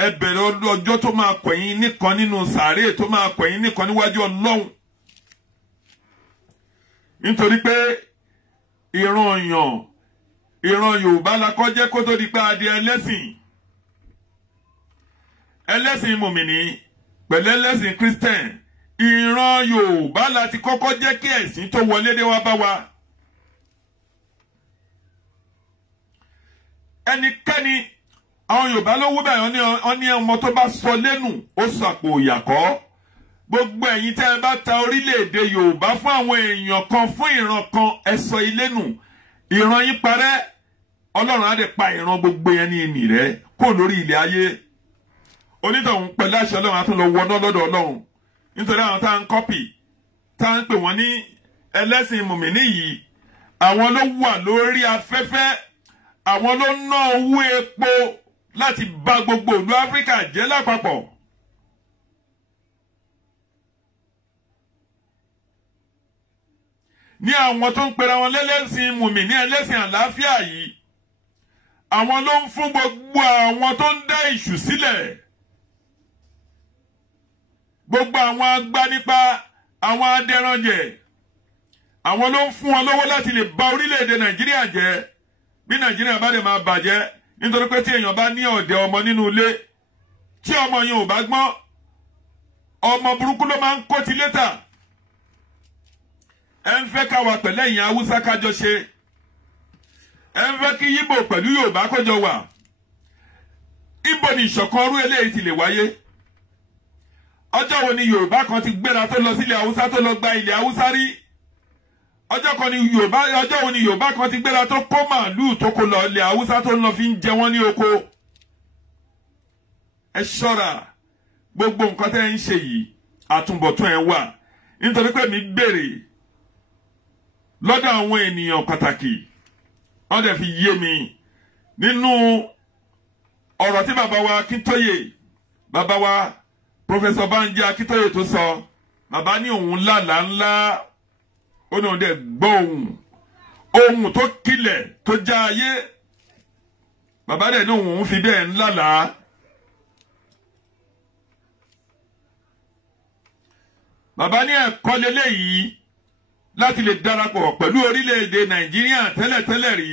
ẹ bẹ̀rù ọjọ́ tó máa kọ̀yìn nìkan nínú sàárè tó máa kọ̀yìn nìkan níwájú Ọlọ́run nítorí pé ìran Yorùbá la kọ́ jẹ́ kó tó di pé adé ẹlẹ́sìn mùmìnì pẹ̀lú ẹlẹ́sìn Christian ìran Yorùbá la ti kọ́kọ́ jẹ́ kí ẹ̀sìn tó wọlé dé wá bá wa. ẹnikẹ́ni àwọn Yorùbá ló wú báyìí wọ́n ní ọmọ tó bá sọ lẹ́nu ó sọ àpò ìyàkọ́. gbogbo ẹ̀yin tẹ́ ẹ bá ta orílẹ̀-èdè Yorùbá fún àwọn èèyàn kan fún ìran kan ẹ sọ ilé nù ìran yín parẹ́ Ọlọ́run á dẹ̀ pa ìran gbogbo yẹn ní ìní rẹ̀ kó lórí ilẹ̀ ayé onítọ̀hún pẹ̀lú àṣẹ Ọlọ́run á tún lọ wọná lọ́dọ̀ Ọlọ́run nítorí àwọn tá à ń kọ́pì tá à ń pè wọ́n ní ẹlẹ́sìn mùmíní yìí àwọn ló wà lórí afẹ́fẹ́ àwọn ló ná owó epo láti bà gbogbo ìlú Áfíríkà jẹ́ lápapọ̀. ní àwọn tó ń pera wọn lẹ́lẹ́sìn mùmíní ẹlẹ́sìn àlàáfíà yìí àwọn ló ń fún gbogbo àwọn tó ń dá ìṣù sílẹ̀ gbogbo àwọn agbanipa àwọn adẹranjẹ àwọn ló ń fún wọn lọ́wọ́ láti lè bà orílẹ̀-èdè Nàìjíríà jẹ́ bí Nàìjíríà bá dẹ̀ máa bàjẹ́ nítorí pé tí èèyàn bá ní ọ̀dẹ̀ ọmọ nínú ilé tí ọmọ yẹn ò bá gbọ́n ọmọ burúkú ló máa ń kó ti létà ẹ ń fẹ́ ká wà pẹ̀lẹ́ ìyẹn Haúsá kájọ ṣe ẹ ń fẹ́ kí Yíbò pẹ̀lú Yorùbá kọjọ wà ibo ni ìṣọ̀kan ọrú eléyìí ti lè wáyé ọjọ́ wo ni Yorùbá kan ti gbéra tó lọ sílẹ̀ Haúsá tó lọ gba ilẹ̀ Haúsá rí ọjọ́ wo ni Yorùbá kan ti gbéra tó kó màálù tó kó lọ ilẹ̀ Haúsá tó lọ fi ń jẹ wọ́n ní oko ẹ ṣọ́ra gbogbo nǹkan tẹ́ ń ṣe yìí àtúbọ̀tán ẹ wà nítorí pé mi béèrè lọ́dọ̀ àwọn ènìyàn pàtàkì wọ́n dẹ̀ fi yé mi nínú ọ̀rọ̀ tí bàbá wa Akíntóyè bàbá wa Professor Banji Akíntóyè tó sọ bàbá ní òun lálàá ńlá ó ní òun dẹ̀ gbọ́ ohun tó kilẹ̀ tó já ayé bàbá dẹ̀ ní òun fi bẹ́ẹ̀ ńlálàá. bàbá ní ẹ̀kọ́ lélẹ́yìí láti lè darapọ̀ pẹ̀lú orílẹ̀-èdè Nàìjíríà tẹ́lẹ̀tẹ́lẹ̀ rí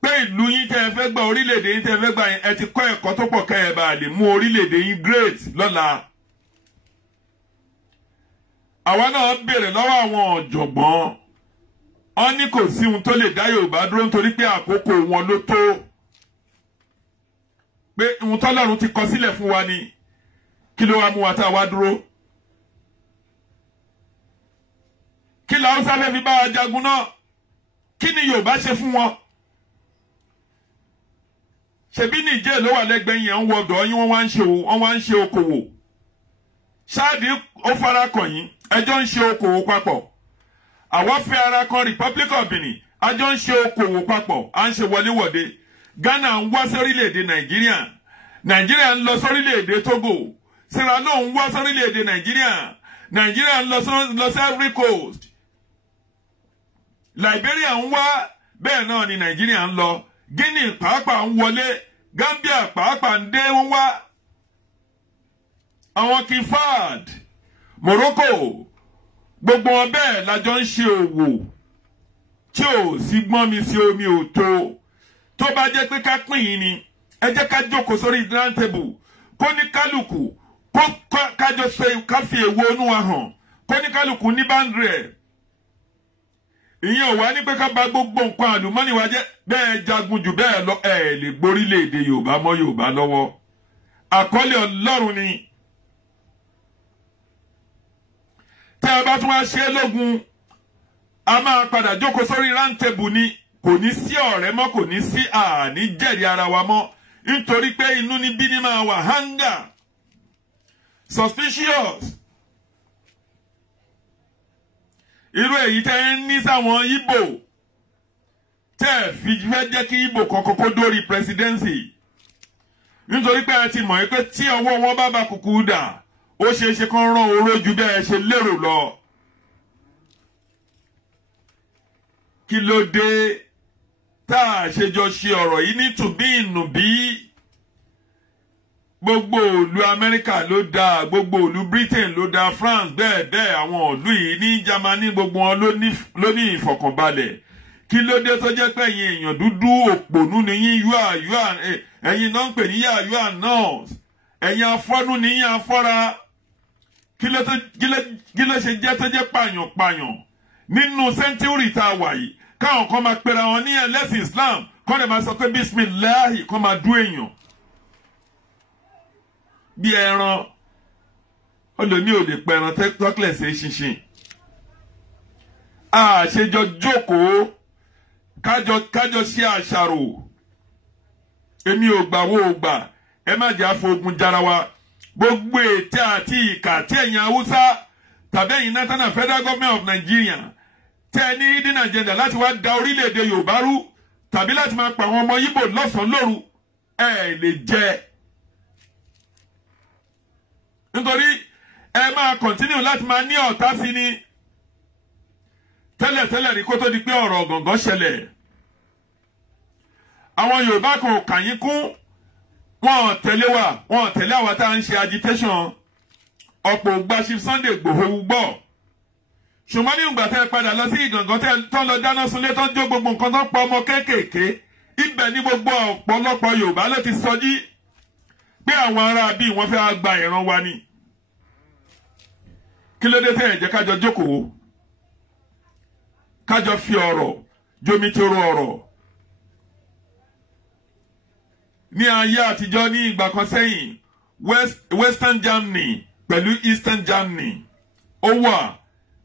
pé ìlú yín tẹ́ ẹ fẹ́ gba orílẹ̀-èdè yín tẹ́ ẹ fẹ́ gba ẹ ti kọ́ ẹ̀kọ́ tó pọ̀ kẹ́ ẹ bá lè mú orílẹ̀-èdè yín great lọ́la. àwa náà béèrè lọ́wọ́ àwọn ọ̀jọ̀gbọ́n wọ́n ní kò sí ohun tó lè dá Yorùbá dúró nítorí pé àkókò wọn ló tó pé ohun tọ́lọ́run ti kọ sílẹ̀ fún wa ni kí ló wá mú wa tá a wá dúró. kí la Haúsá fẹ́ fi bá wa jagun náà kí ni Yorùbá ṣe fún wọn ṣebí Níjẹ̀ ló wà lẹ́gbẹ̀ẹ́ yẹn ń wọdọ̀ yín wọ́n wá ń ṣe okòwò ṣáàdì ó fara kàn yín ẹjọ́ ń ṣe okòwò papọ̀ àwọn fẹ́ ara kan Republic of Benin ẹjọ́ ń ṣe okòwò papọ̀ à ń ṣe wọléwọ̀de Ghana ń wá sórílẹ̀-èdè Nàìjíríà ń lọ sórílẹ̀-èdè Togo Sierra Leone ń wá sórílẹ̀-èdè Nàìjíríà ń lọ sí Ivory Coast Liberia ń wá bẹ́ẹ̀ náà ni Nàìjíríà ń lọ Guinea pàápàá ń wọlé Gambia pàápàá ń dé ń wá àwọn Kifad Morocco gbogbo wọn bẹ́ẹ̀ lájọ ń ṣe òwò tí ò sí gbọ́n mi sí omi ò tó bá jẹ́ pé ká pín yín ni ẹ jẹ́ ká jókòó sórí round table kó ní kálukú kájọ ṣe káfí èwo inú wa hàn kó ní kálukú ní báńdìrì ẹ̀. Ìyẹn ò wá ní pé ká bà gbogbo nǹkan àlùmọ́nì wa jẹ́ bẹ́ẹ̀ jagun jù bẹ́ẹ̀ lọ ẹ̀ lè gborílẹ̀-èdè Yorùbá mọ́ Yorùbá lọ́wọ́. Àkọlé Ọlọ́run ni. Tẹ́ ẹ bá tún wá ṣe lógun a máa padà jókòó sórí rántébù ni kò ní sí ọ̀rẹ́ mọ́ kò ní sí àní jẹ́rìí ara wa mọ́ nítorí pé inú níbí ní máa wà hunger suspicious. Irú èyí tẹ́ ń ní sáwọn Ìgbò tẹ́ fi fẹ́ jẹ́ kí Ìgbò kankan kó dórí presidency nítorí pé ẹ ti mọ̀ pé tí ọwọ́ wọn bá bá kúkú dà ó ṣeé ṣe kán rán oró ju bẹ́ẹ̀ ṣe lérò lọ. Kí ló dé tá a ṣe jọ ṣe ọ̀rọ̀ yìí ní tùbí ìnùbí? Gbogbo ìlú Amẹ́ríkà ló dáa, gbogbo ìlú Britain ló dáa, France bẹ́ẹ̀ bẹ́ẹ̀ àwọn ìlú yìí ní Germany gbogbo wọn ló ní ìfọ̀kànbalẹ̀. Kí ló dé tó jẹ́ pé ẹ̀yin èèyàn dúdú òpònú ni yín ẹ̀yin náà ń pè ní you are nurse, ẹ̀yin afọ́nú ni yín afọ́ra. Kí ló ṣe jẹ́ tó jẹ́ pààyàn nínú sẹ́ńtúrì tá a wà yìí káwọn kan máa pera wọn ní ẹlẹ́sìn Islam kọ́ lè máa sọ pé bísímìláhì kọ́ máa dú èèyàn bí ẹran olómi ò lè pẹran tọ́kìlẹ̀ sí ṣinṣin. Àṣejọ jókòó kájọ ṣe àṣàrò èmi ò gbà wo ò gbà ẹ má jẹ́ àfogun jara wa gbogbo ètè àti ìkà tí ẹ̀yin Haúsá tàbí ẹ̀yin National Federal Government of Nigeria tẹ́ ní hidden agenda láti wá da orílẹ̀-èdè Yorùbá rú tàbí láti máa pa àwọn ọmọ Ìgbò lọ́sàn-án lóru ẹ lè jẹ. Nítorí ẹ máa continue láti máa ní ọ̀tá sí ni tẹ́lẹ̀tẹ́lẹ̀ rí kó tó di pé ọ̀rọ̀ ọ̀gàngán ṣẹlẹ̀. Àwọn Yorùbá kan ò kà yín kún wọn tẹ̀lé wa wọn tẹ̀lé àwa tá à ń ṣe agitation ọ̀pọ̀ ògbà Chief Sunday Igboho gbọ́. Ṣùgbọ́n ní ìgbà tẹ́ padà lọ sí Ìgàngán tán lọ dáná sunlé tán jó gbogbo nǹkan tán pa ọmọ kéékèèké ibẹ̀ ní gbogbo ọ̀pọ̀lọpọ̀ Yorùbá ló ti sọjí pé àwọn ará bíi wọ́n fẹ́ gba ìran wa ni. Kí ló dé tẹ́ ẹ jẹ́ kájọ jókòó kájọ fi ọ̀rọ̀ jomitoro ọ̀rọ̀. Ní ayé àtijọ́ ní ìgbà kan sẹ́yìn Western Germany pẹ̀lú Eastern Germany ó wà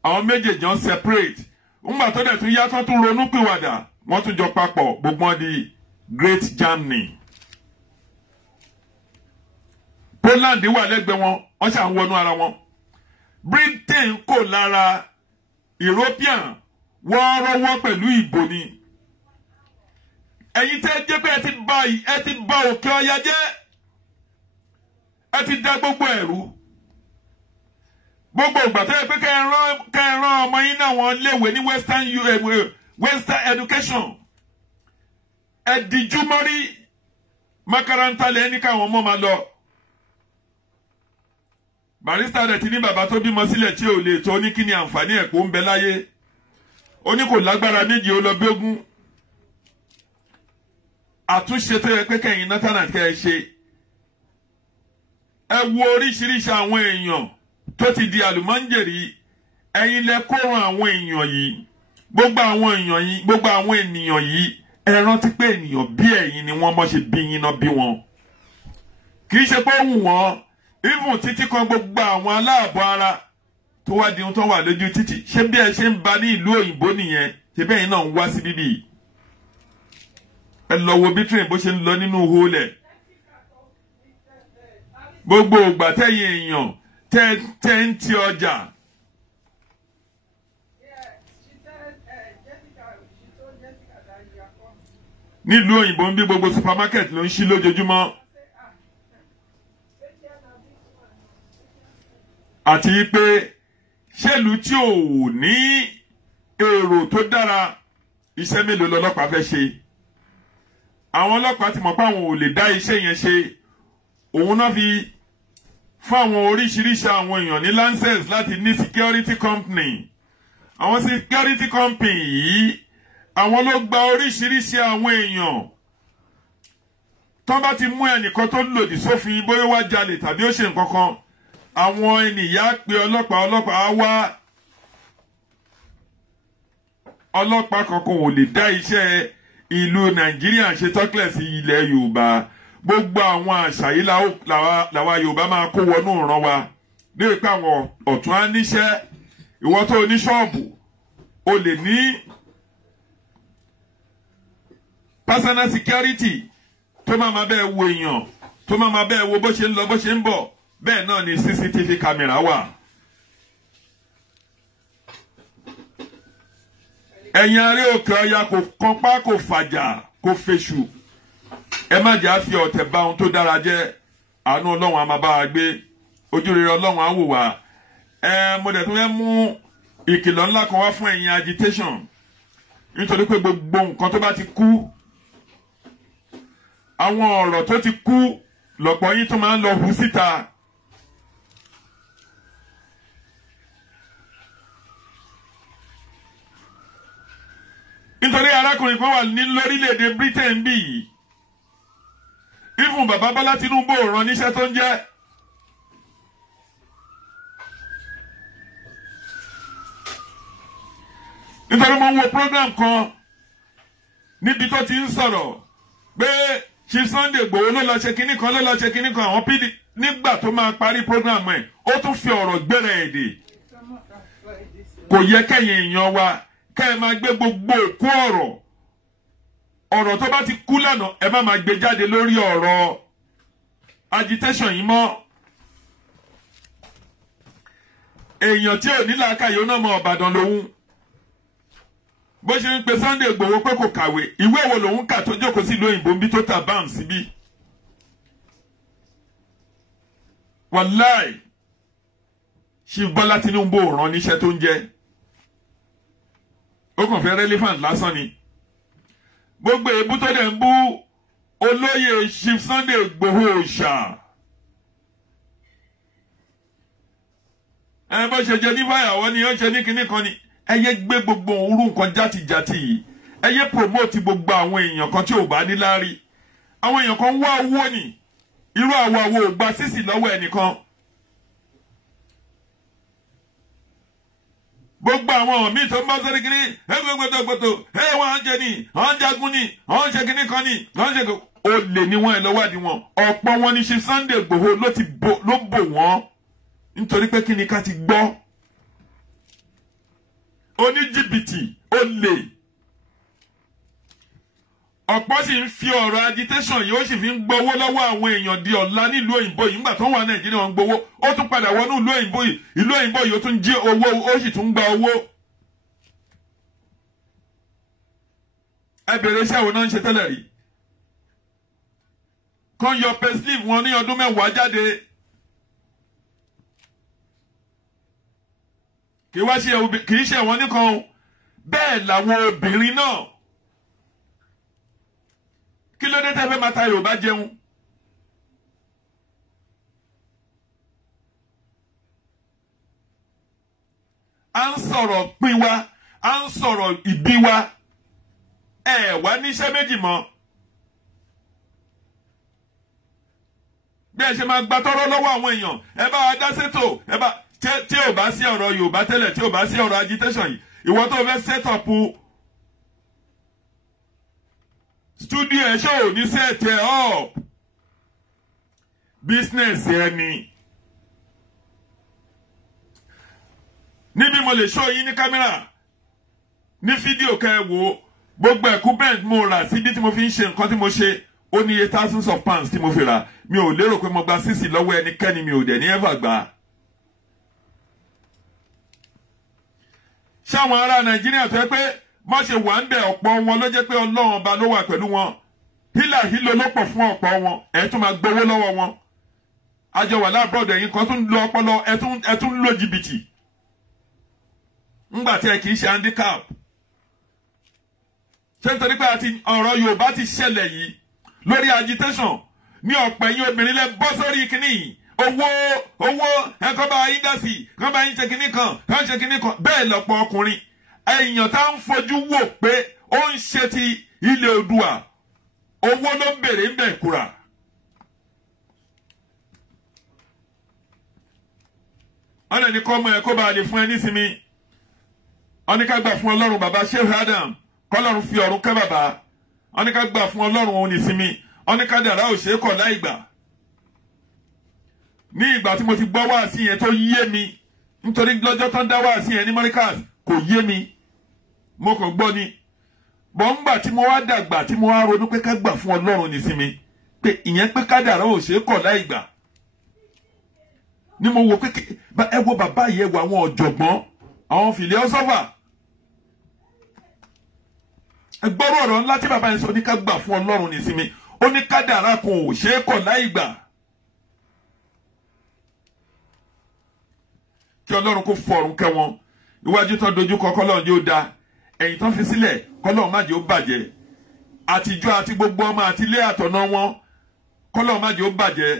àwọn méjèèjì ń separate ńgbà tó dẹ̀ tún yá tán tún ronú pìwàdà wọ́n tún jọ papọ̀ gbogbo wọn di Great Germany. Poland wà lẹ́gbẹ̀ẹ́ wọn wọ́n ṣà ń wọnú ara wọn. Britain kò lára European wọ́n rọ́wọ́ pẹ̀lú ìbò ni. Ẹ̀yin tẹ́ jẹ́ pé ẹ ti bà òkè ọya jẹ́ ẹ ti da gbogbo ẹ̀rú. Gbogbo ìgbà tó yẹ pé kẹ́ẹ̀rán ọmọ yín náà wọ́n léwe ní Western education. Ẹ dijú mọ́rí makaranta lẹ́ni káwọn ọmọ máa lọ. Barrister rẹ̀ ti ní bàbá tó bímọ sílẹ̀ tí ò lè tó ní kí ni àǹfààní ẹ̀ kó ń bẹ láyé. Ó ní kò lágbára méjì ó lọ bégún. Àtúnṣe tó yẹ pé kẹ́yìn Nathan kẹ́ ẹ ṣe. Ẹ wo oríṣiríṣi àwọn èèyàn tó ti di àlùmọ́ǹjèrì ẹ̀yin lẹ kó ran àwọn èèyàn yìí gbogbo àwọn ènìyàn yìí ẹ rántí pé ènìyàn bí ẹ̀yin ni wọ́n mọ̀ ṣe bí yín náà bí wọn. Kì í ṣe pé ó wù wọ́n even títí kan gbogbo àwọn aláàbọ̀ ara tó wá di ohun tó wà lójú títì ṣé bí ẹ ṣe ń ba ní ìlú òyìnbó nìyẹn ṣe bẹ́ẹ̀ yín náà ń wá sí bíbí. Ẹ lọ wo bí train bó ṣe ń lọ nínú hólẹ̀. Gbogbo ìgbà tẹ́yìn èèyàn tẹ́ ń ti ọjà. Nílùú òyìnbó ń bí gbogbo supermarket ló ń ṣí lójoojúmọ́. Àti pé ṣèlú tí ò ní èrò tó dára iṣẹ́ mélòó lọ́lọ́pàá fẹ́ ṣe. Àwọn ọlọ́pàá ti mọ̀ pé àwọn ò lè dá iṣẹ́ yẹn ṣe. Òun náà fi fáwọn oríṣiríṣi àwọn èèyàn ní license láti ní security company. Àwọn security company yìí àwọn ló gba oríṣiríṣi àwọn èèyàn. Tán bá ti mú ẹnìkan tó lòdì sófin bóyá wá jalè tàbí ó ṣe nǹkan kan àwọn ènìyàn pé ọlọ́pàá wá. Ọlọ́pàá kankan ò lè dá iṣẹ́ ìlú Nàìjíríà ṣe tọ́kílẹ̀ sí ilẹ̀ Yorùbá. Gbogbo àwọn àṣà yìí làwa Yorùbá máa kó wọnú ìran wa. Ní pé àwọn ọ̀tún á níṣẹ́, ìwọ tó ní ṣọ́ọ̀bù o lè ní personal security tó máa bẹ́ẹ̀ wo èèyàn, tó máa bẹ́ẹ̀ wo bó ṣe ń lọ bó ṣe ń bọ̀. Bẹ́ẹ̀ náà ni CCTV camera wà. Ẹ̀yin ará òkè ọya kò kọ́pá kò fàjà kò fèṣù. Ẹ má jà fi ọ̀tẹ̀ bá ohun tó dára jẹ́. Àánú Ọlọ́run á máa bá wa gbé. Ojú rere Ọlọ́run á wò wá. Mo dẹ̀ tún fẹ́ mú ìkìlọ̀ ńlá kan wá fún ẹ̀yin agitation. Nítorí pé gbogbo nǹkan tó bá ti kú, àwọn ọ̀rọ̀ tó ti kú lọ́pọ̀ yín tó máa ń lọ hù síta. Nítorí arákùnrin kan wà ní lórílẹ̀-èdè Britain bí ìfún bàbá Bọ́lá Tinubu rán níṣẹ́ tó ń jẹ́. Nítorí mo ń wo program kan níbi tó ti ń sọ̀rọ̀ pé Chief Sunday Igboho ló lọ ṣe kinní kan àwọn PD nígbà tó máa parí program ẹ̀ ó tún fi ọ̀rọ̀ gbẹ̀rẹ̀ èdè. Kò yẹ kẹ́yìn èèyàn wa kẹ́ ẹ máa gbé gbogbo òkú ọ̀rọ̀ tó bá ti kú lánàá ẹ má máa gbé jáde lórí ọ̀rọ̀ agitation yìí mọ́. Èèyàn tí ò ní làákàyè náà mọ Ìbàdàn lòun. Bó ṣe ń pe Sunday Igboho pé kò kàwé, ìwé wo lòun kà tó jókòó sí ìlú òyìnbó ń bí tó ta bam síbí. Wàláì Chief Bọ́lá Tinubu rán níṣẹ́ tó ń jẹ́. Ó kàn fẹ́ relevant lásán ni. Gbogbo èébú tó dẹ̀ ń bú olóyè Chief Sunday Igboho ṣá. Bó ṣe jẹ ní fàyàwọ́ ni ó ṣe ní kinní kan ni. Ẹ yé gbé gbogbo orú nǹkan játijàti yìí. Ẹ yé promote gbogbo àwọn èèyàn kan tí ò bá ní láárí. Àwọn èèyàn kan wá owó ni. Irú àwo ò gba sísì lọ́wọ́ ẹnìkan. Gbogbo àwọn míì tó ń bá sórí kínní gbogbo wọ́n ń jẹ ní wọ́n ń jagun ní wọ́n ń ṣe kínní kan ní wọ́n ń ṣe kó olè ní wọ́n ẹ̀ lọ́wọ́dì wọn. Ọ̀pọ̀ wọn ní Chief Sunday Igboho ló bò wọ́n nítorí pé kí ni ká ti gbọ́. Oníjìbìtì olè. Ọ̀pọ̀ sì ń fi ọ̀rọ̀ agitation yìí ó sì fi ń gbowó lọ́wọ́ àwọn èèyàn di ọ̀la nílùú òyìnbó yìí nígbà tó wà Nàìjíríà wọn gbowó ó tún padà wọnú ìlú òyìnbó yìí ó tún jí owó ó sì tún gba owó. Ẹ bèrè iṣẹ́ wo náà ń ṣe tẹ́lẹ̀ rí. Kàn yọ payslip wọn ní ọdún 10 jáde. Kì í ṣe wọn nìkan bẹ́ẹ̀ làwọn obìnrin náà. Kí ló dé tẹ́ fẹ́ máa ta Yorùbá jẹun? À ń sọ̀rọ̀ pín wa, à ń sọ̀rọ̀ ìbí wa. Ẹ wá níṣẹ́ méjì mọ́. Bí ẹ ṣe máa gba tọ́rọ́ lọ́wọ́ àwọn èèyàn, ẹ bá wa dá sétò, tí ò bá sí ọ̀rọ̀ Yorùbá tẹ́lẹ̀, tí ò bá sí ọ̀rọ̀ agitation yìí, ìwọ tó fẹ́ set up studio ẹ ṣe ò ní set up business ẹni. Níbi mo lè show yín ní kámẹ́rà ní fídíò kẹ́ ẹ wò gbogbo equipment mo rà síbi tí mo fi ń ṣe nǹkan tí mo ṣe ó ní thousands of pounds tí mo fi rà. Mi ò lérò pé mo gba sísì lọ́wọ́ ẹnikẹ́ni, mi ò dẹ̀ ní ever gbà. Ṣé àwọn ará Nàìjíríà tó yẹ pé má ṣe wà ń bẹ ọ̀pọ̀ wọn ló jẹ́ pé Ọlọ́run ọba ló wà pẹ̀lú wọn. Hílàhílo ló pọ̀ fún ọ̀pọ̀ wọn. Ẹ tún máa gbowó lọ́wọ́ wọn. Àjọ wà láàbọ̀dọ̀ yín kan tún lo ọpọlọ ẹ tún lo jìbìtì. Ńgbà tí ẹ kì í ṣe handicap. Ṣé nítorí pé àti ọ̀rọ̀ Yorùbá ti ṣẹlẹ̀ yìí lórí agitation ní ọ̀pọ̀ ẹ̀yin obìnrin lẹ bọ́ sórí kinní yìí. Owó ẹ̀kọ́ bá yín dá sí, kọ́ bá yín ṣe kinní kan, kọ́ ṣe kinní kan. Bẹ́ẹ̀ lọ́pọ̀ ọkùnrin. Èèyàn tá ń fojú wò pé ó ń ṣe ti ilẹ̀ Oòduà owó ló ń bèrè ń bẹ̀ kúrà. ọ̀nà ní kọ́ ọmọ ẹ̀ kó bá lè fún ẹ nísinmi wọ́n ní ká gbà fún Ọlọ́run bàbá Sheikh Adam kọ́lọ́run fi ọ̀run kẹ́ bàbá wọ́n ní ká gbà fún Ọlọ́run òun nísinmi wọ́n ní ká dàrá òṣèré kọ̀ láì gbà ní ìgbà tí mo ti gbọ́ wáàsí yẹn tó yé mi nítorí lọ́jọ́ tó ń dá wáàsí yẹn ní Markaz kò yé mi mo kàn gbọ́ ni bọ́ ńgbà tí mo wá dàgbà tí mo wá ronú pé ká gbà fún Ọlọ́run nísinmi pé ìyẹn pé ká dàrá òṣèré kọ̀ láì gbà ni mo wò pé ẹ wo bàbá yìí ẹ wo àwọn ọ̀jọ̀gbọ́n àwọn philosopher ẹ gbọ́rọ̀ ọ̀rọ̀ ńlá tí bàbá yẹn sọ ní ká gbà fún Ọlọ́run nísinmi ó ní ká dàrá kan ò ṣe é kọ̀ láì gbà kí Ọlọ́run kó fọ̀run kẹ́ wọn iwájú tán dojú kọ kọ́lọ́run yóò da ẹ̀yìn tán fi sílẹ̀ kọ́lọ́run má jẹ́ ó bàjẹ́ àtijọ́ àti gbogbo ọmọ àti ilé àtọ̀nà wọn kọ́lọ́run má jẹ́ ó bàjẹ́.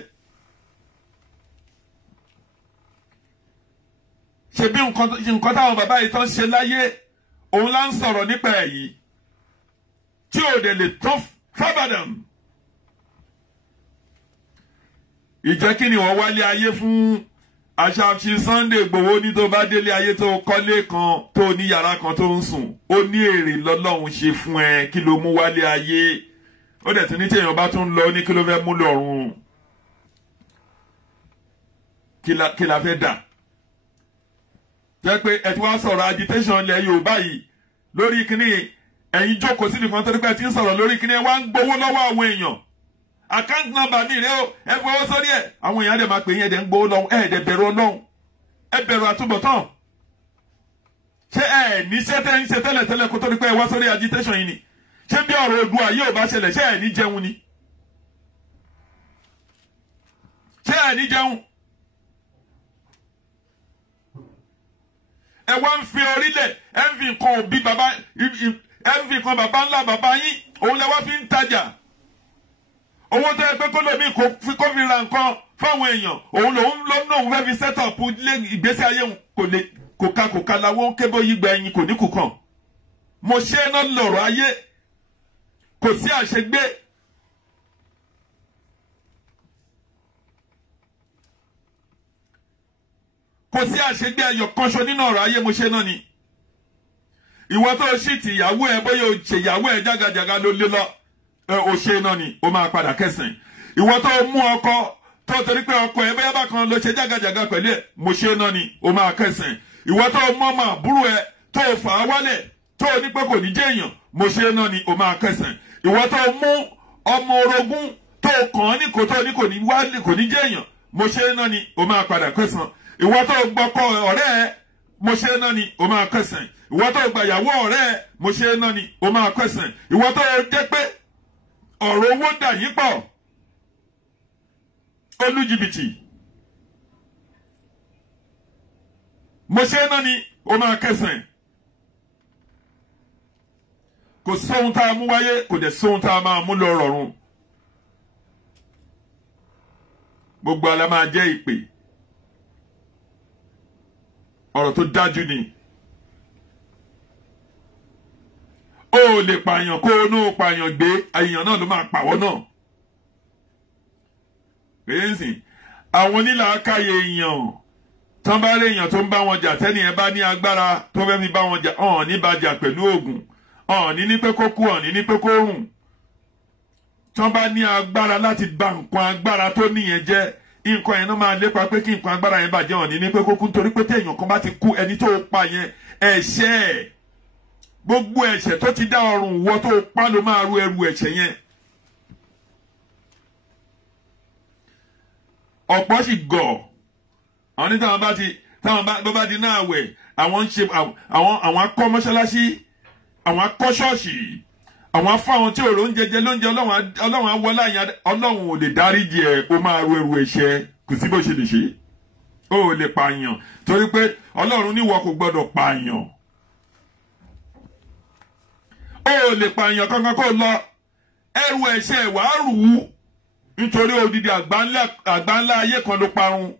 ṣebí nǹkan táwọn bàbá yìí tán ṣe láyé òun là ń sọ̀rọ̀ nípa ẹ̀ yìí tí ò dẹ̀ lè tán fábàdàn. ìjẹ́ kí ni wọ́n wálé ayé fún Aṣáfi Sunday Igboho ní tó bá délé ayé tó kọ́lé kan tó ní yàrá kan tó ń sùn ó ní èrè lọ́lọ́run ṣe fún ẹ kí ló mú wálé ayé ó dẹ̀ tún ní tí èèyàn bá tún lọ ní kí ló fẹ́ mú lọ́rùn kí la fẹ́ dà jẹ́ pé ẹ ti wá sọ̀rọ̀ agitation ilẹ̀ Yorùbá yìí lórí kíní ẹ̀yin jókòó sí nìkan torí pé ẹ ti ń sọ̀rọ̀ lórí kíní ẹ wá ń gbowó lọ́wọ́ àwọn èèyàn account number mi rẹ o ẹ fọwọ́ sórí ẹ̀ àwọn èèyàn dẹ̀ máa pè yín ẹ̀ dẹ̀ ń gbowó lọ́hùn ẹ̀ dẹ̀ bẹ̀rù Ọlọ́hun ẹ bẹ̀rù àtúbọ̀tán ṣé ẹ níṣẹ́ tẹ́ ń ṣe tẹ́lẹ̀ kó torí pé ẹ wá sórí agitation yìí ni ṣé bí ọ̀rọ̀ Oòduà ayé ò bá ṣẹlẹ̀ ṣé ẹ ní jẹun ni ṣé ẹ ní jẹun ẹ wá ń fi orílẹ̀ ẹ ń fi nǹkan òbí bàbá ẹ ń fi nǹkan bàbá ńlá bàbá yín òun lẹ wá fi ń tajà owó tó yẹ pé kó lómi kó fi ra nǹkan fáwọn èèyàn òun lòun lòun fẹ́ fi set up lé ìgbésí ayé òun kò ká làwọn kébó yí gba ẹyin kò ní kù kàn mo ṣe é náà lọ̀rọ̀ ayé kò sí àṣegbé kò sí àṣegbé ẹyọ kanṣo nínú ọ̀rọ̀ ayé mo ṣe náà ni ìwọ tó ṣì ti ìyàwó ẹ bóyá o ṣe ìyàwó ẹ jágajàga ló lé lọ o ṣe náà ni o máa padà kẹsàn ìwọ tó mú ọkọ tó torí pé ọkọ ẹ bóyá bákan ló ṣe jágajàga pẹ̀lú ẹ mo ṣe náà ni o máa kẹsàn ìwọ tó mú ọmọ àbúrò ẹ tó fà á wálẹ̀ tó ní pé kò ní jẹ́ èèyàn mo ṣe náà ni o máa kẹsàn ìwọ tó mú ọmọ orogún tó kàn án ní kò tó ní kò ní wálé kò ní jẹ́ èèyàn mo ṣe náà ni o máa padà kẹsàn ìwọ tó gbọ́kọ ọ̀rẹ́ ẹ mo ṣe náà ni o máa kẹsàn ìwọ tó gbàyàwó ọ̀rẹ́ ẹ mo ṣe náà ni o máa kẹsàn ìwọ tó jẹ́ pé ọ̀rọ̀ owó dà yín pọ̀ olú jìbìtì mo ṣe náà ni o máa kẹsàn kò sóhun tá a mú wáyé kò dẹ̀ sóhun tá a máa mú lọ rọ̀rùn gbogbo ala máa jẹ́ ìpè ọ̀rọ̀ tó dájú ni ó lè pààyàn kó o náà pààyàn gbé èèyàn náà ló máa pàwọ́ náà rèézìn àwọn onílàákàyè èèyàn tán bá rí èèyàn tó ń bá wọn jà tẹ́ni ẹ bá ní agbára tó fẹ́ fi bá wọn jà ọ̀hún ní bá jà pẹ̀lú oògùn ọ̀hún ní pé kó kú ọ̀hún ní pé kó rùn tán bá ní agbára láti bà nǹkan agbára tó níyẹn jẹ́ nǹkan yẹn náà máa lépa pé kí nǹkan agbára yẹn bàjẹ́ ọ̀hún ní pé kó kú nítorí pé téèyàn kan bá ti kú ẹni tó pa yẹn ẹ̀ṣẹ̀ gbogbo ẹ̀ṣẹ̀ tó ti dá ọrùn wọ tó pa ló máa ru ẹrù ẹ̀ṣẹ̀ yẹn ọ̀pọ̀ sì gọ̀ àwọn ní táwọn bá ti náà wẹ̀ àwọn ń ṣe àwọn akọ́ mọ́ṣáláṣí àwọn akọ́ ṣọ́ọ̀ṣì àwọn afọ àwọn tí òrò ń jẹjẹ lóúnjẹ ọlọ́run awọlá yẹn ọlọ́run ò lè dáríjì ẹ̀ kó máa ru ẹrù ẹ̀ṣẹ̀ kò sí bó ṣe lè ṣe ó lè pààyàn torí pé ọlọ́run níwọ kò gbọ́dọ̀ pààyàn ó lè pààyàn kankan kó lọ ẹrù ẹ̀ṣẹ̀ wàá rù ú nítorí odidi àgbáńlá ayé kan ló parun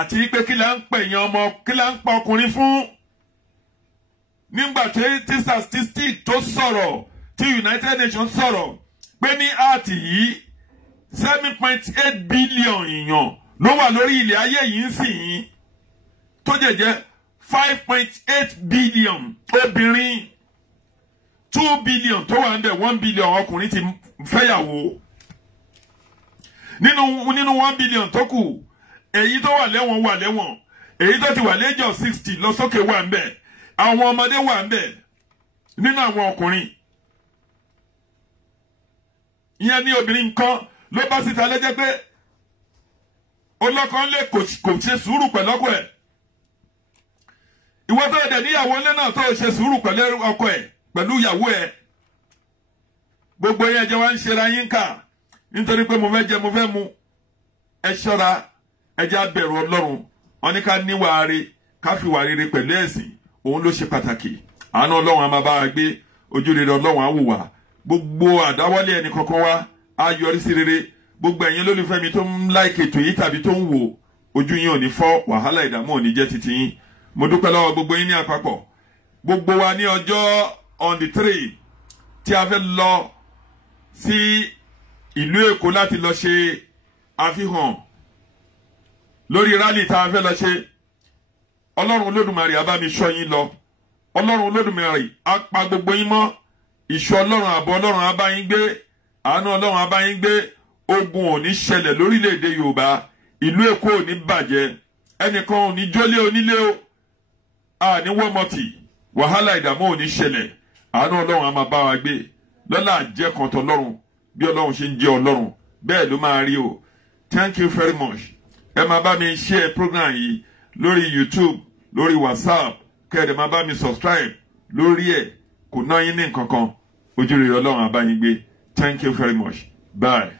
àti pé kí là ń pẹ̀yàn ọmọ kí là ń pa ọkùnrin fún nígbà tí statistic tó sọ̀rọ̀ tí United Nations sọ̀rọ̀ pé ní ààtì yìí 7.8 billion èèyàn ló wà lórí ilẹ̀ ayé yìí ń sìn yín tó jẹ́jẹ́ 5.8 billion obìnrin 2 billion tó wà ń bẹ̀ 1 billion ọkùnrin ti fẹ́yàwó nínú 1 billion tó kù èyí tó wà lẹ́wọ̀n èyí tó ti wà lẹ́jọ́ 60 lọ sókè wà ń bẹ̀ àwọn ọmọdé wà ń bẹ̀ nínú àwọn ọkùnrin ìyẹn ní obìnrin kan ló bá síta lẹ́jẹ́ pé ọlọ́kan lè kò ṣe sùúrù pẹ̀lú ọkọ ẹ̀ ìwọ tó ẹ̀dẹ̀ níyàwó ńlẹ́ náà tó ṣe sùúrù pẹ̀lú ọkọ ẹ̀ pẹ̀lú ìyàwó ẹ̀ gbogbo yẹn jẹ́ wá ń ṣe ra yín kà nítorí pé mo fẹ́ jẹ mo fẹ́ mu ẹ ṣọ́ra ẹ jẹ́ á bẹ̀rù Ọlọ́run wọn ní ká níwà rere ká fi wà rere pẹ̀lú ẹ̀sìn òun ló ṣe pàtàkì àánú Ọlọ́run á máa bá wa gbé ojú rere Ọlọ́run á wò wá gbogbo àdáwọ́lé ẹnì kankan wá á yọrí sí rere gbogbo ẹ̀yin lólùfẹ́ mi tó ń láìkè ètò yìí tàbí tó ń wò ojú yín ò ní fọ́ wàhálà ìdààmú ò ní jẹ́ titi yín mo dúpẹ́ lọ́wọ́ gbogbo yín ní àpapọ̀ gbogbo wa ní ọjọ́ on the 3 tí a fẹ́ lọ sí ìlú Èkó láti lọ ṣe àfihàn lórí rally tá a fẹ́ lọ ṣe Ọlọ́run Olódùmarè á bá mi ṣọ́ yín lọ Ọlọ́run Olódùmarè á pa gbogbo yín mọ́ ìṣọ́ Ọlọ́run ààbò Ọlọ́run á bá yín gbé àánú Ọlọ́run á bá yín gbé ogun ò ní ṣẹlẹ̀ lórílẹ̀‐èdè Yorùbá ìlú Èkó ò ní bàjẹ́ ẹnìkan ò ní jólé onílé o àní wọ́mọ̀tì wàhálà ìdààmú ò ní ṣẹlẹ̀ àánú Ọlọ́run á máa bá wa gbé lọ́lá àjẹ́ kan tọ́lọ́run bí Ọlọ́run ṣe ń jẹ́ Ọlọ́run bẹ́ẹ̀ ló máa rí o thank you very much ẹ máa bá mi share program yìí lórí YouTube lórí WhatsApp kẹ́ẹ̀dẹ̀ máa bá mi subscribe lórí ẹ̀ kò ná yín ní nǹkan kan ojú rere Ọlọ́run á bá yín gbé thank you very much bye.